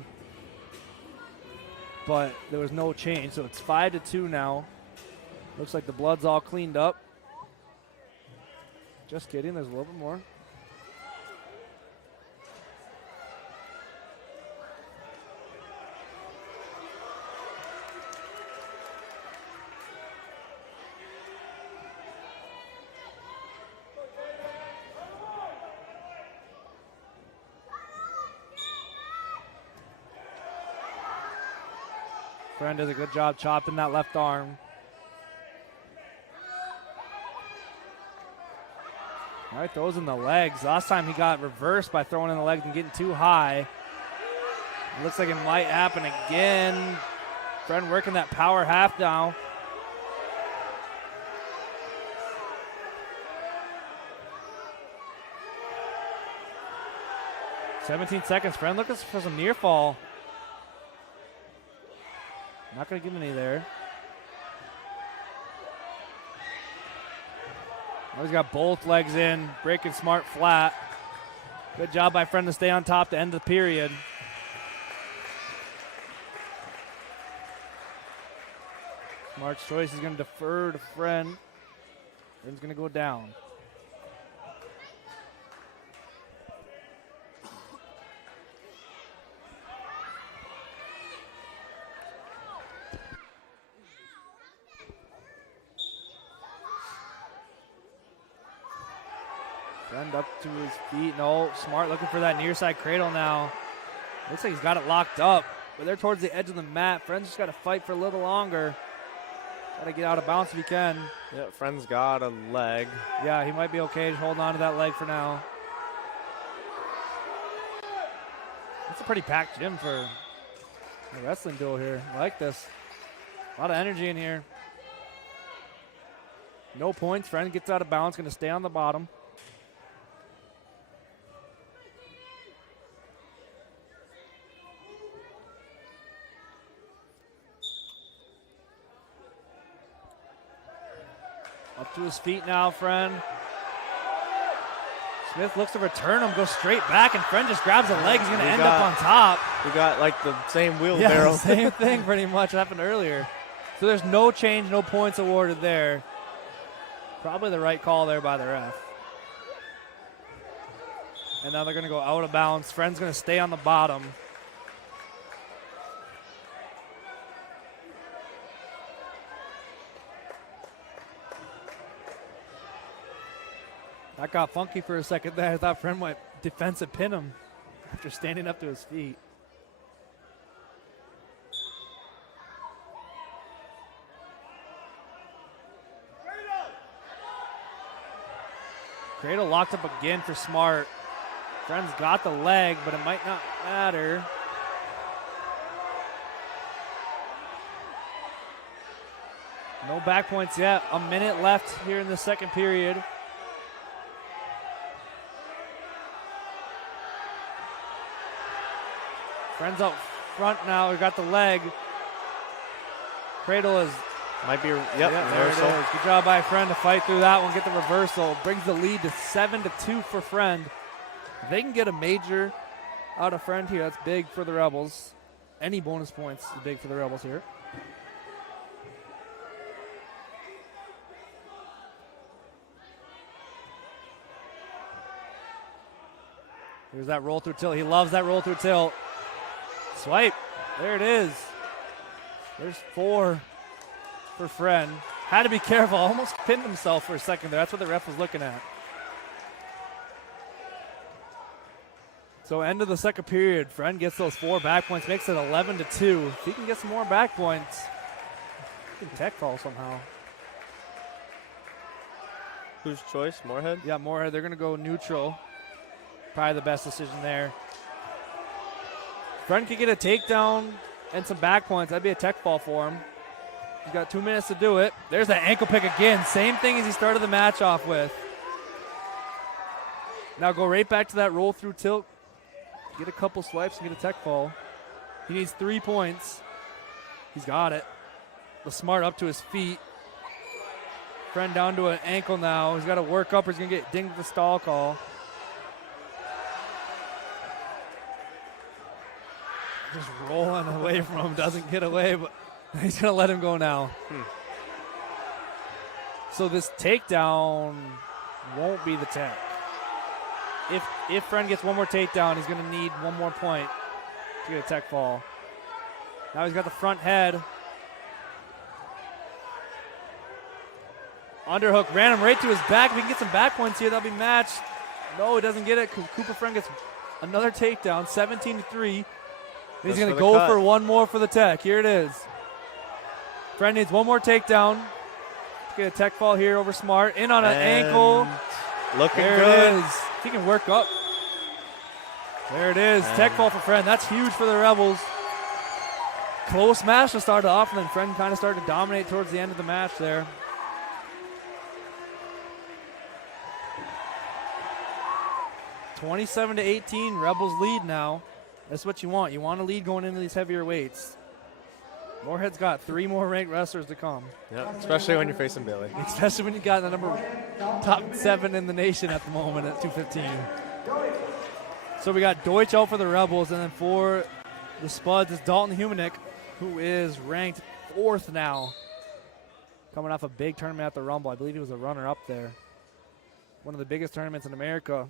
but there was no change. So it's 5-2 now. Looks like the blood's all cleaned up. Just kidding, there's a little bit more. Friend does a good job chopping that left arm. All right, throws in the legs. Last time he got reversed by throwing in the legs and getting too high. It looks like it might happen again. Friend working that power half now. "17 seconds. Friend looking for some near fall. Not going to give him any there. Now he's got both legs in, breaking Smart flat. Good job by Friend to stay on top to end the period. Smart's choice is going to defer to Friend. Friend's going to go down. Friend up to his feet. No, Smart looking for that near side cradle now. Looks like he's got it locked up, but they're towards the edge of the mat. Friend's just got to fight for a little longer. Got to get out of bounds if he can. Yeah, Friend's got a leg. Yeah, he might be okay. Just holding on to that leg for now. It's a pretty packed gym for a wrestling duel here. I like this. A lot of energy in here. No points. Friend gets out of bounds. Going to stay on the bottom. Up to his feet now, Friend. Smith looks to return him, goes straight back, and Friend just grabs a leg. He's going to end up on top. We got like the same wheelbarrow. Yeah, same thing pretty much happened earlier. So there's no change, no points awarded there. Probably the right call there by the ref. And now they're going to go out of bounds. Friend's going to stay on the bottom. That got funky for a second there. I thought Friend might defensive pin him after standing up to his feet. Cradle locked up again for Smart. Friend's got the leg, but it might not matter. No back points yet. A minute left here in the second period. Friend's out front now. We got the leg. Cradle is might be. Yep, there it is. Good job by Friend to fight through that one, get the reversal. Brings the lead to 7-2 for Friend. If they can get a major out of Friend here, that's big for the Rebels. Any bonus points is big for the Rebels here. Here's that roll through tilt. He loves that roll through tilt. Swipe. There it is. There's 4 for Friend. Had to be careful. Almost pinned himself for a second there. That's what the ref was looking at. So end of the second period. Friend gets those 4 back points. Makes it 11-2. If he can get some more back points, he can tech fall somehow. Whose choice? Moorhead? Yeah, Moorhead. They're going to go neutral. Probably the best decision there. Friend could get a takedown and some back points. That'd be a tech fall for him. He's got 2 minutes to do it. There's that ankle pick again. Same thing as he started the match off with. Now go right back to that roll through tilt. Get a couple swipes and get a tech fall. He needs 3 points. He's got it. The smart up to his feet. Friend down to an ankle now. He's got to work up or he's going to get dinged with the stall call. Just rolling away from him. Doesn't get away, but he's going to let him go now. So this takedown won't be the tech. If Friend gets one more takedown, he's going to need 1 more point to get a tech fall. Now he's got the front head. Underhook ran him right to his back. If he can get some back points here, that'll be matched. No, he doesn't get it because Cooper Friend gets another takedown, 17-3. He's going to go for 1 more for the tech. Here it is. Friend needs 1 more takedown. Let's get a tech fall here over Smart. In on an ankle. Looking there good. It is. If he can work up. There it is. Tech fall for Friend. That's huge for the Rebels. Close match to start off, and then Friend kind of started to dominate towards the end of the match there. (27-18). Rebels lead now. That's what you want. You want to lead going into these heavier weights. Moorhead's got 3 more ranked wrestlers to come. Yeah, especially when you're facing Bailey. Especially when you got the top 7 in the nation at the moment at 215. So we got Deutsch out for the Rebels, and then for the Spuds is Dalton Humanick, who is ranked 4th now. Coming off a big tournament at the Rumble. I believe he was a runner-up there. One of the biggest tournaments in America.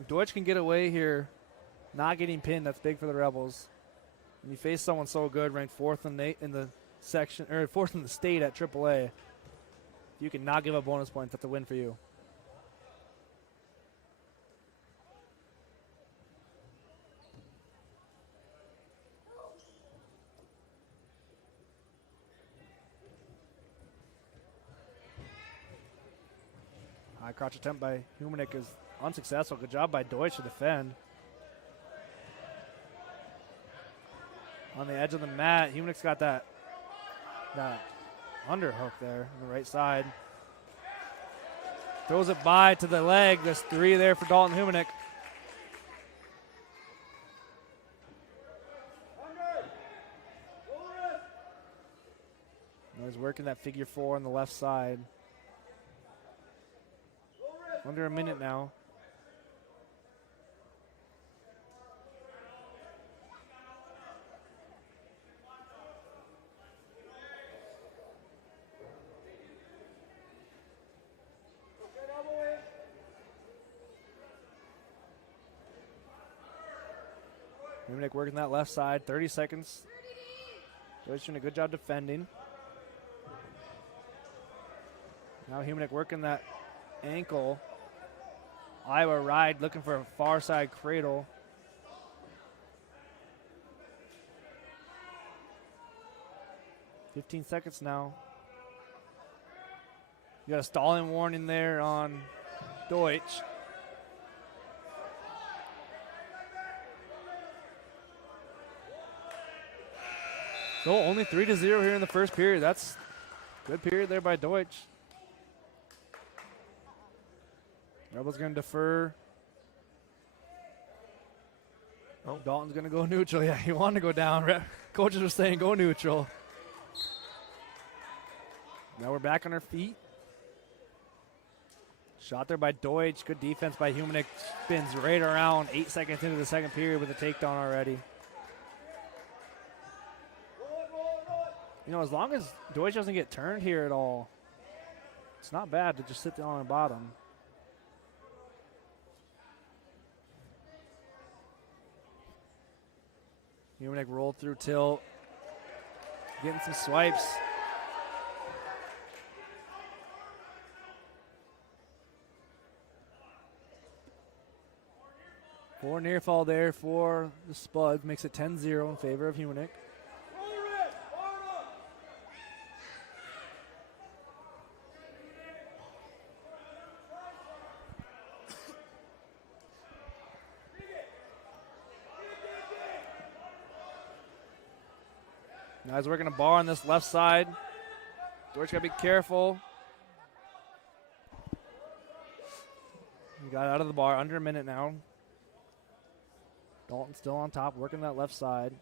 If Deutsch can get away here, not getting pinned, that's big for the Rebels. When you face someone so good, ranked 4th in the section, or 4th in the state at AAA, you can not give up bonus points. That's a win for you. High crotch attempt by Humanick is unsuccessful. Good job by Deutsch to defend. On the edge of the mat, Humanick's got that underhook there on the right side. Throws it by to the leg. There's 3 there for Dalton Humanick. Now he's working that figure 4 on the left side. Under a minute now. Humanick working that left side, 30 seconds. Deutsch doing a good job defending. Now Humanick working that ankle. Iowa ride looking for a far side cradle. (15 seconds now. You got a stalling warning there on Deutsch. So only 3-0 here in the first period. That's a good period there by Deutsch. Rebels going to defer. Oh, Dalton's going to go neutral. Yeah, he wanted to go down. Coaches were saying go neutral. Now we're back on our feet. Shot there by Deutsch. Good defense by Humanik. Spins right around 8 seconds into the second period with a takedown already. You know, as long as Deutsch doesn't get turned here at all, it's not bad to just sit there on the bottom. Humanik rolled through tilt. Getting some swipes. Four near fall there for the Spuds. Makes it 10-0 in favor of Humanik. Now he's working a bar on this left side. George got to be careful. He got out of the bar, under a minute now. Dalton still on top, working that left side.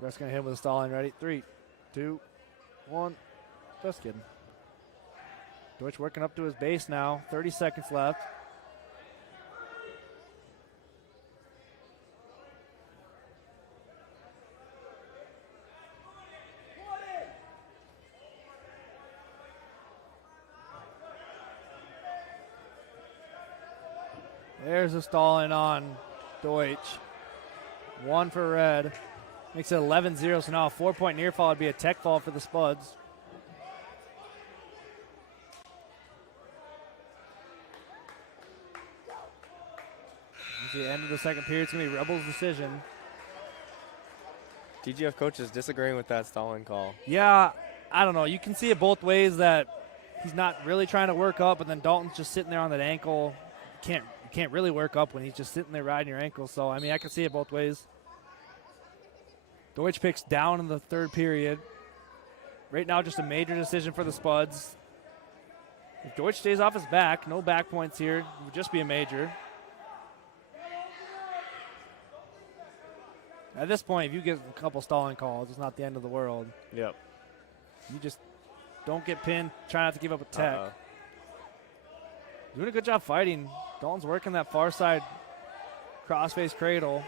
Ref's going to hit him with a stalling. Ready? 3, 2, 1. Just kidding. Deutsch working up to his base now. 30 seconds left. There's a stalling on Deutsch. 1 for red. Makes it 11-0, so now a 4-point near fall would be a tech fall for the Spuds. This is the end of the second period. It's going to be Rebels' decision. DGF coach is disagreeing with that stalling call. Yeah, I don't know. You can see it both ways that he's not really trying to work up, but then Dalton's just sitting there on that ankle. You can't really work up when he's just sitting there riding your ankle. So, I mean, I can see it both ways. Deutsch picks down in the third period. Right now, just a major decision for the Spuds. If Deutsch stays off his back, no back points here. It would just be a major. At this point, if you get a couple stalling calls, it's not the end of the world. Yep. You just don't get pinned. Try not to give up a tech. Doing a good job fighting. Dalton's working that far side crossface cradle.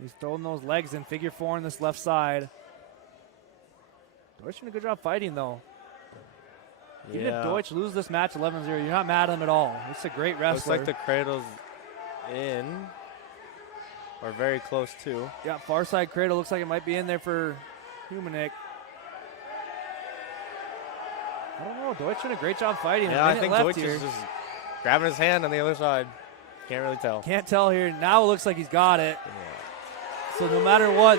He's throwing those legs in figure 4 on this left side. Deutsch doing a good job fighting, though. Even if Deutsch loses this match 11-0, you're not mad at him at all. It's a great wrestler. Looks like the cradle's in, or very close to. Yeah, far side cradle looks like it might be in there for Humanik. I don't know. Deutsch doing a great job fighting. Yeah, I think Deutsch is just grabbing his hand on the other side. Can't really tell. Can't tell here. Now it looks like he's got it. Yeah. So no matter what,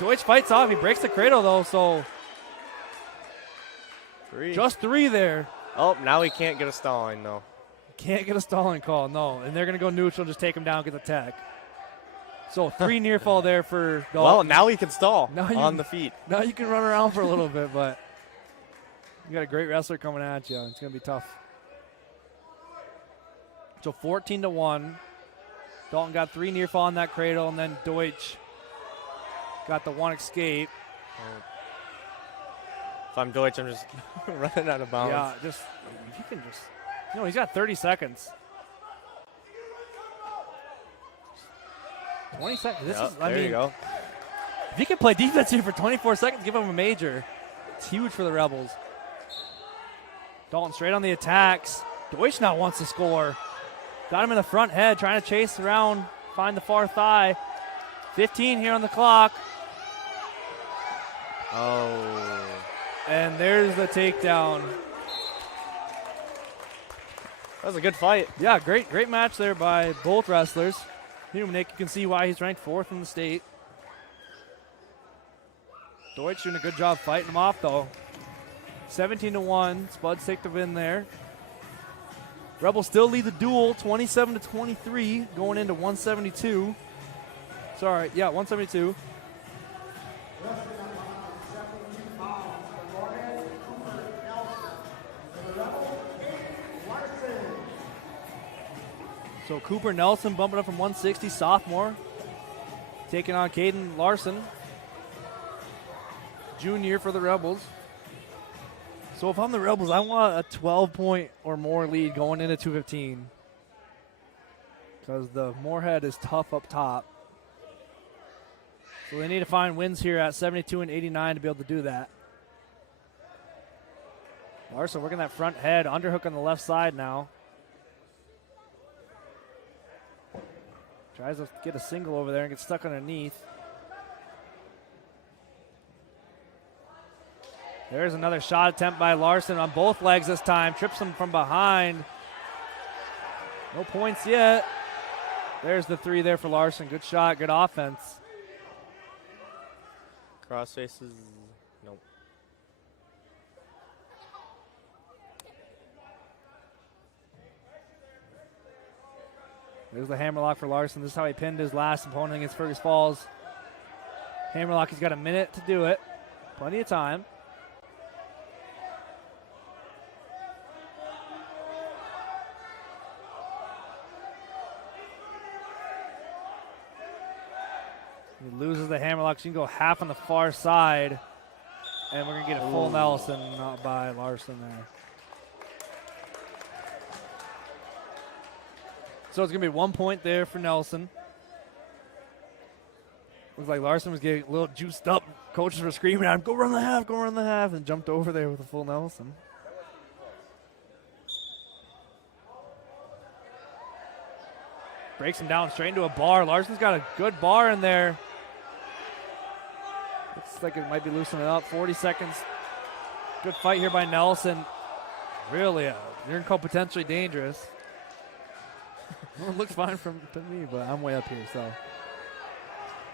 Deutsch fights off. He breaks the cradle, though, so 3. Just 3 there. Oh, now he can't get a stalling, though. Can't get a stalling call, no. And they're going to go neutral and just take him down, get the tech. So 3 near fall there for Dalton. Well, now he can stall on the feet. Now you can run around for a little bit, but you got a great wrestler coming at you. It's going to be tough. So 14-1. Dalton got 3 near fall on that cradle, and then Deutsch got the 1 escape. If I'm Deutsch, I'm just running out of bounds. Yeah, you can just, he's got 30 seconds. 20 seconds. There you go. If he can play defense here for 24 seconds, give him a major. It's huge for the Rebels. Dalton straight on the attacks. Deutsch now wants to score. Got him in the front head, trying to chase around, find the far thigh. 15 here on the clock. Oh. And there's the takedown. That was a good fight. Yeah, great match there by both wrestlers. Humanik, you can see why he's ranked 4th in the state. Deutsch doing a good job fighting him off, though. 17-1. Spuds take the win there. Rebels still lead the duel, 27-23, going into 172. Sorry, yeah, 172. So Cooper Nelson bumping up from 160, sophomore. Taking on Caden Larson, junior for the Rebels. So if I'm the Rebels, I want a 12-point or more lead going into 2:15. Because the Moorhead is tough up top. So they need to find wins here at 72 and 89 to be able to do that. Larson working that front head, underhook on the left side now. Tries to get a single over there and gets stuck underneath. There's another shot attempt by Larson on both legs this time. Trips him from behind. No points yet. There's the three there for Larson. Good shot, good offense. Cross faces. Nope. There's the hammerlock for Larson. This is how he pinned his last opponent against Fergus Falls. Hammerlock, he's got a minute to do it. Plenty of time. He loses the hammerlock, so you can go half on the far side. And we're going to get a full Nelson, not by Larson there. So it's going to be 1 point there for Nelson. Looks like Larson was getting a little juiced up. Coaches were screaming at him, go run the half, and jumped over there with a full Nelson. Breaks him down straight into a bar. Larson's got a good bar in there. Looks like it might be loosening up. 40 seconds. Good fight here by Nelson. Really, you're potentially dangerous. Well, it looks fine to me, but I'm way up here, so.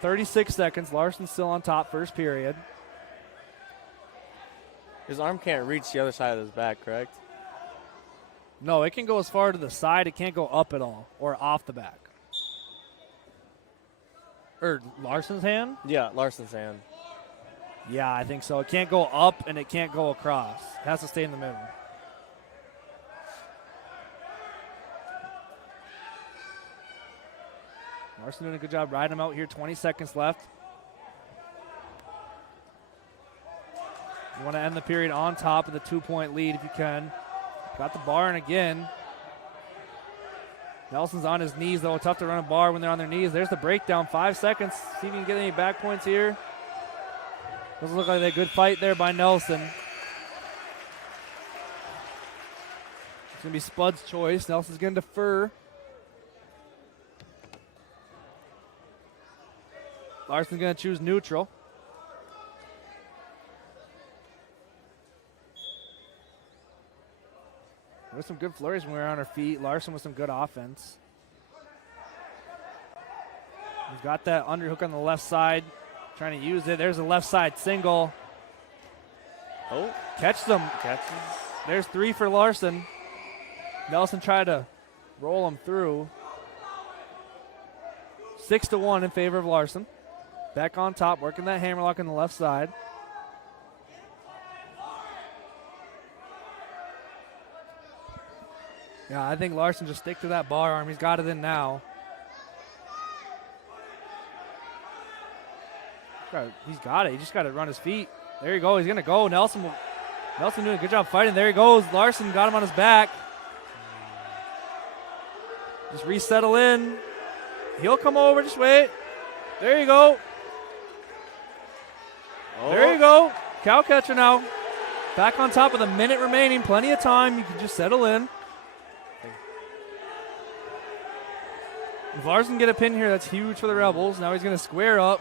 36 seconds. Larson's still on top, first period. His arm can't reach the other side of his back, correct? No, it can go as far to the side. It can't go up at all or off the back. Or Larson's hand? Yeah, Larson's hand. Yeah, I think so. It can't go up and it can't go across. It has to stay in the middle. Larson doing a good job riding him out here. 20 seconds left. You want to end the period on top of the 2-point lead if you can. Got the bar in again. Nelson's on his knees, though. Tough to run a bar when they're on their knees. There's the breakdown. 5 seconds. See if you can get any back points here. Doesn't look like a good fight there by Nelson. It's going to be Spud's choice. Nelson's going to defer. Larson's going to choose neutral. There's some good flurries when we were on our feet. Larson with some good offense. He's got that underhook on the left side. Trying to use it. There's a left side single. Oh, catch them. Catches. There's 3 for Larson. Nelson tried to roll him through. 6-1 in favor of Larson. Back on top, working that hammerlock on the left side. Yeah, I think Larson just stick to that bar arm. He's got it in now. He's got it. He just got to run his feet. There you go. He's going to go. Nelson doing a good job fighting. There he goes. Larson got him on his back. Just resettle in. He'll come over. Just wait. There you go. Oh. There you go. Cow catcher now. Back on top with a minute remaining. Plenty of time. You can just settle in. If Larson get a pin here, that's huge for the Rebels. Now he's going to square up.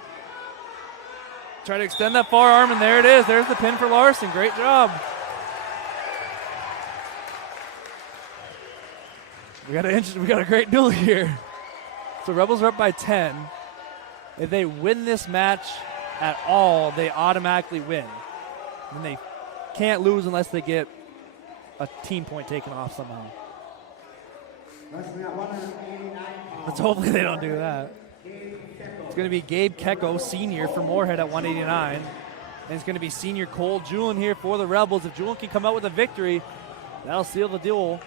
Try to extend that far arm, and there it is. There's the pin for Larson. Great job. We got a great duel here. So Rebels are up by 10. If they win this match at all, they automatically win. And they can't lose unless they get a team point taken off somehow. Let's hopefully they don't do that. It's going to be Gabe Kecko, senior, for Moorhead at 189. And it's going to be senior Cole Julian here for the Rebels. If Julian can come out with a victory, that'll seal the duel.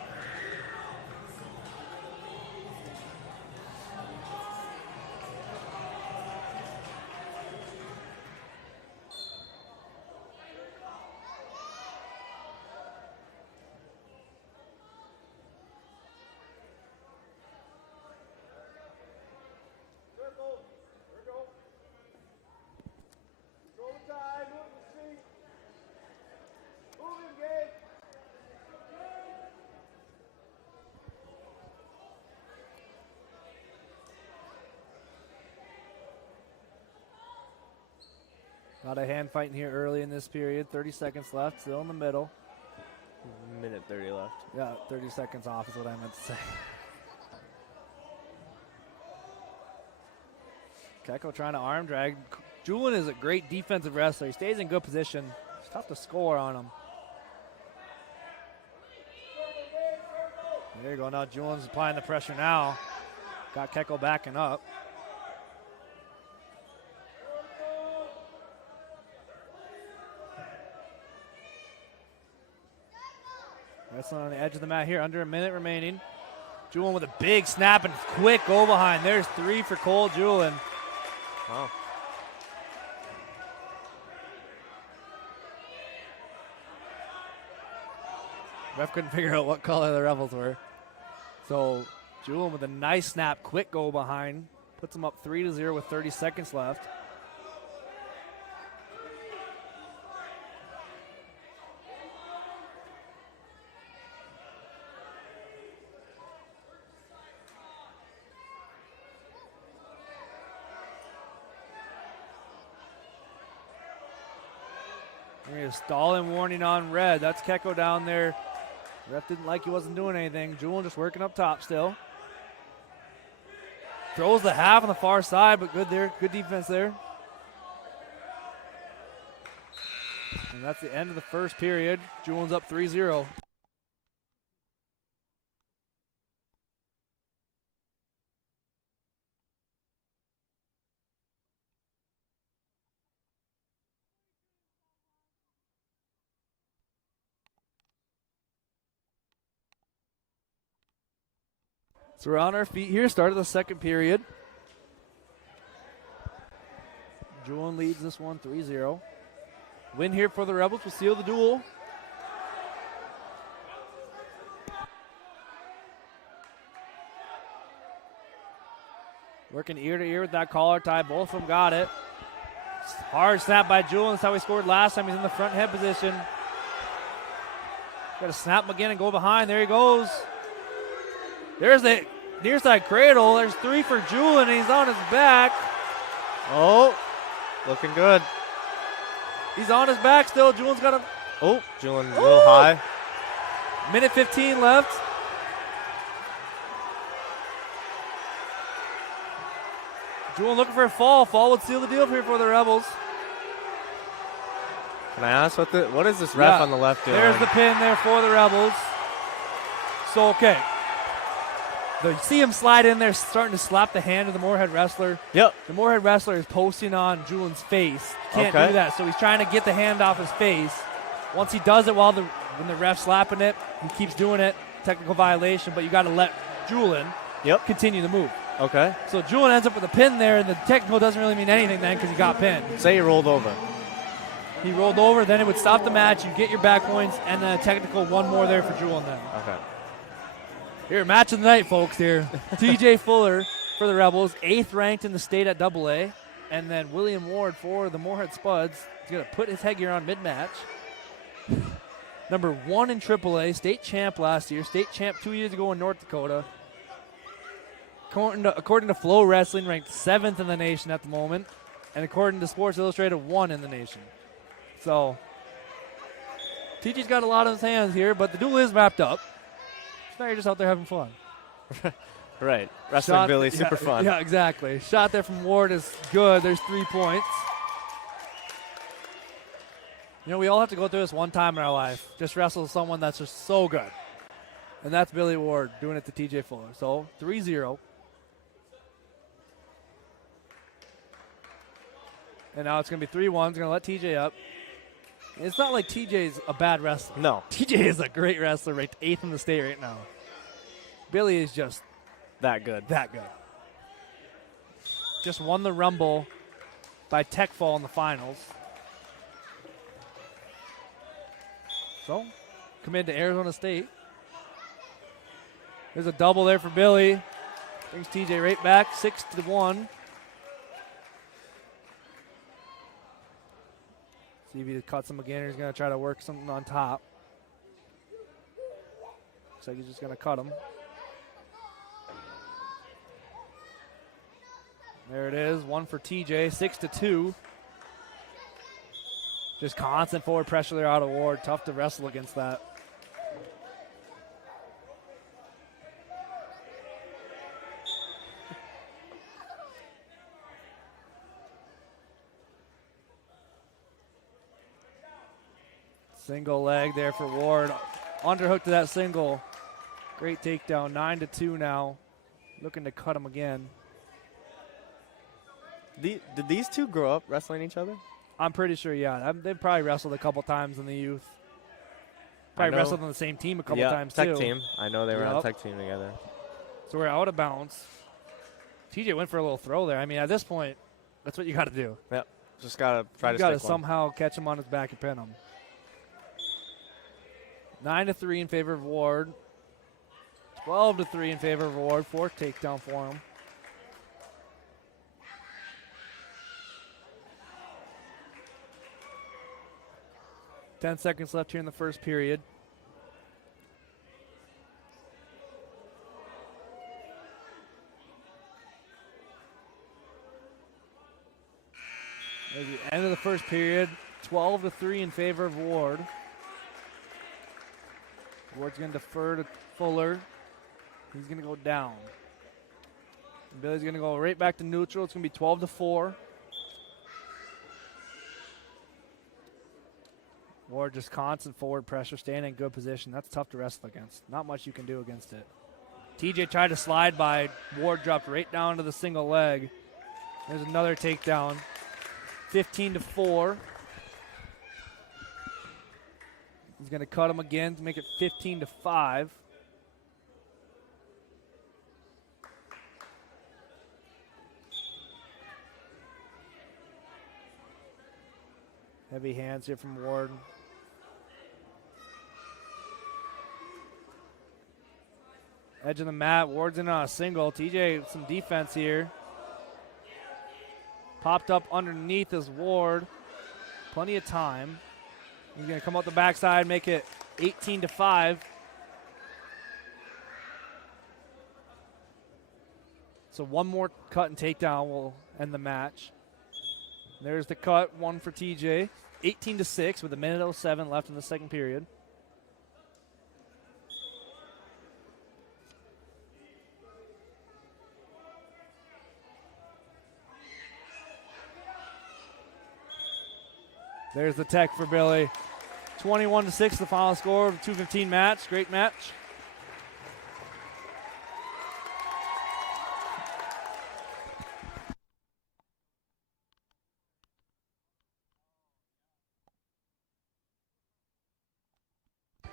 A lot of hand fighting here early in this period. 30 seconds left, still in the middle. Minute 30 left. Yeah, 30 seconds off is what I meant to say. Keko trying to arm drag. Julian is a great defensive wrestler. He stays in good position. It's tough to score on him. There you go. Now Julian's applying the pressure now. Got Keko backing up. Wrestling on the edge of the mat here. Under a minute remaining. Julian with a big snap and quick go behind. There's 3 for Cole Julian. Wow. Ref couldn't figure out what color the Rebels were. So Julian with a nice snap, quick go behind. Puts them up 3-0 with 30 seconds left. Here's stalling warning on red. That's Keko down there. Ref didn't like he wasn't doing anything. Julian just working up top still. Throws the half on the far side, but good there. Good defense there. And that's the end of the first period. Julian's up 3-0. So we're on our feet here, start of the second period. Julian leads this one 3-0. Win here for the Rebels will seal the duel. Working ear to ear with that collar tie. Both of them got it. Hard snap by Julian. That's how he scored last time. He's in the front head position. Got to snap him again and go behind. There he goes. There's the near side cradle. There's 3 for Julian, and he's on his back. Oh, looking good. He's on his back still. Julian's got him. Oh, Julian a little high. Minute 15 left. Julian looking for a fall. Fall would seal the deal here for the Rebels. Can I ask what is this ref on the left doing? There's the pin there for the Rebels. So, okay. You see him slide in there, starting to slap the hand of the Moorhead wrestler. Yep. The Moorhead wrestler is posting on Julian's face. Can't do that, so he's trying to get the hand off his face. Once he does it when the ref's slapping it, he keeps doing it. Technical violation, but you got to let Julian continue the move. Okay. So Julian ends up with a pin there, and the technical doesn't really mean anything then because he got pinned. Say he rolled over. He rolled over, then it would stop the match. You get your back points, and then a technical one more there for Julian then. Okay. Here, match of the night, folks, here. TJ Fuller for the Rebels, 8th ranked in the state at AA. And then William Ward for the Moorhead Spuds. He's going to put his headgear on mid-match. Number 1 in AAA, state champ last year, state champ 2 years ago in North Dakota. According to Flow Wrestling, ranked 7th in the nation at the moment. And according to Sports Illustrated, 1 in the nation. So, TJ's got a lot on his hands here, but the duel is wrapped up. Now you're just out there having fun. Right. Wrestling Billy, super fun. Yeah, exactly. Shot there from Ward is good. There's 3 points. You know, we all have to go through this one time in our life. Just wrestle someone that's just so good. And that's Billy Ward doing it to TJ Fuller. So 3-0. And now it's going to be 3-1. It's going to let TJ up. It's not like TJ's a bad wrestler. No. TJ is a great wrestler, ranked 8th in the state right now. Billy is just that good. That good. Just won the Rumble by tech fall in the finals. So, committed to Arizona State. There's a double there for Billy. Brings TJ right back, 6-1. See if he just cuts him again, or he's going to try to work something on top. Looks like he's just going to cut him. There it is, 1 for TJ, 6-2. Just constant forward pressure there out of Ward. Tough to wrestle against that. Single leg there for Ward. Underhook to that single. Great takedown. 9-2 now. Looking to cut him again. Did these two grow up wrestling each other? I'm pretty sure, yeah. They've probably wrestled a couple times in the youth. Probably wrestled on the same team a couple times, tech too. team. I know they were on tech team together. So we're out of bounds. TJ went for a little throw there. I mean, at this point, that's what you got to do. Yep. Just got to try to stick one. You got to stick somehow catch him on his back and pin him. 9-3 in favor of Ward. 12-3 in favor of Ward. Fourth takedown for him. Ten seconds left here in the first period. At the end of the first period, 12-3 in favor of Ward. Ward's going to defer to Fuller. He's going to go down. And Billy's going to go right back to neutral. It's going to be 12-4. Ward just constant forward pressure, staying in good position. That's tough to wrestle against. Not much you can do against it. TJ tried to slide by. Ward dropped right down to the single leg. There's another takedown. 15-4. He's going to cut him again to make it 15-5. Heavy hands here from Ward. Edge of the mat. Ward's in on a single. TJ, some defense here. Popped up underneath as Ward. Plenty of time. He's going to come out the backside, make it 18-5. So one more cut and takedown will end the match. There's the cut, one for TJ. 18-6 with 1:07 left in the second period. There's the tech for Billy. 21-6, the final score of the 2:15 match. Great match.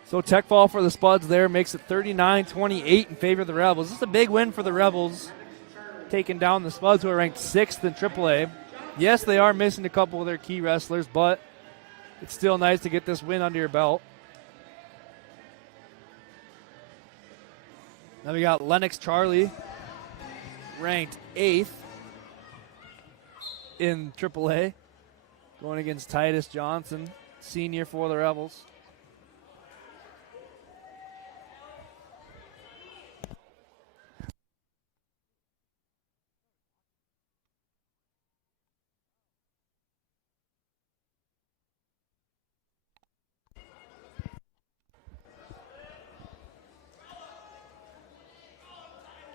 So tech fall for the Spuds there makes it 39-28 in favor of the Rebels. This is a big win for the Rebels, taking down the Spuds, who are ranked 6th in AAA. Yes, they are missing a couple of their key wrestlers, but it's still nice to get this win under your belt. Now we got Lennox Charlie, ranked 8th in AAA, going against Titus Johnson, senior for the Rebels.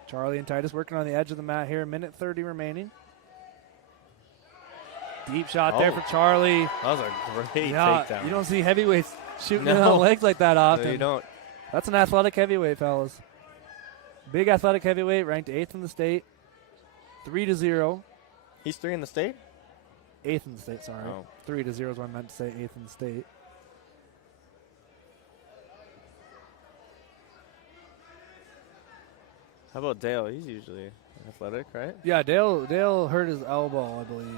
Charlie and Titus working on the edge of the mat here. 1:30 remaining. Deep shot there for Charlie. That was a great takedown. You don't see heavyweights shooting in on legs like that often. No, you don't. That's an athletic heavyweight, fellas. Big athletic heavyweight, ranked 8th in the state. 3-0. He's 3 in the state? 8th in the state, sorry. 3-0 is what I meant to say, 8th in the state. How about Dale? He's usually athletic, right? Yeah, Dale hurt his elbow, I believe.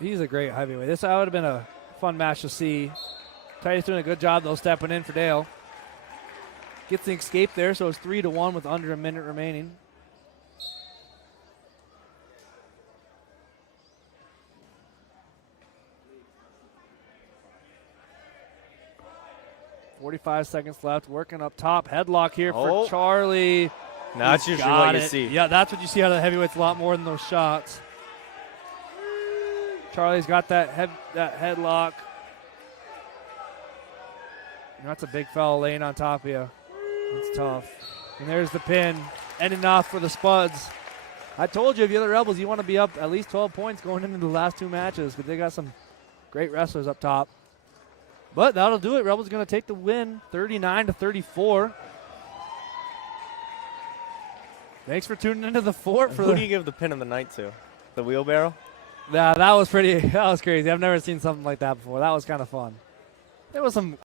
He's a great heavyweight. This would have been a fun match to see. Titus doing a good job, though, stepping in for Dale. Gets the escape there, so it's 3-1 with under a minute remaining. .45 seconds left. Working up top. Headlock here for Charlie. Now that's usually what you see. Yeah, that's what you see out of the heavyweights a lot more than those shots. Charlie's got that headlock. That's a big foul laying on top of you. That's tough. And there's the pin. Ending off for the Spuds. I told you, if you're the Rebels, you want to be up at least 12 points going into the last two matches because they got some great wrestlers up top. But that'll do it. Rebels going to take the win, 39-34. Thanks for tuning into the fort. Who do you give the pin of the night to? The wheelbarrow? Yeah, that was crazy. I've never seen something like that before. That was kind of fun. There was some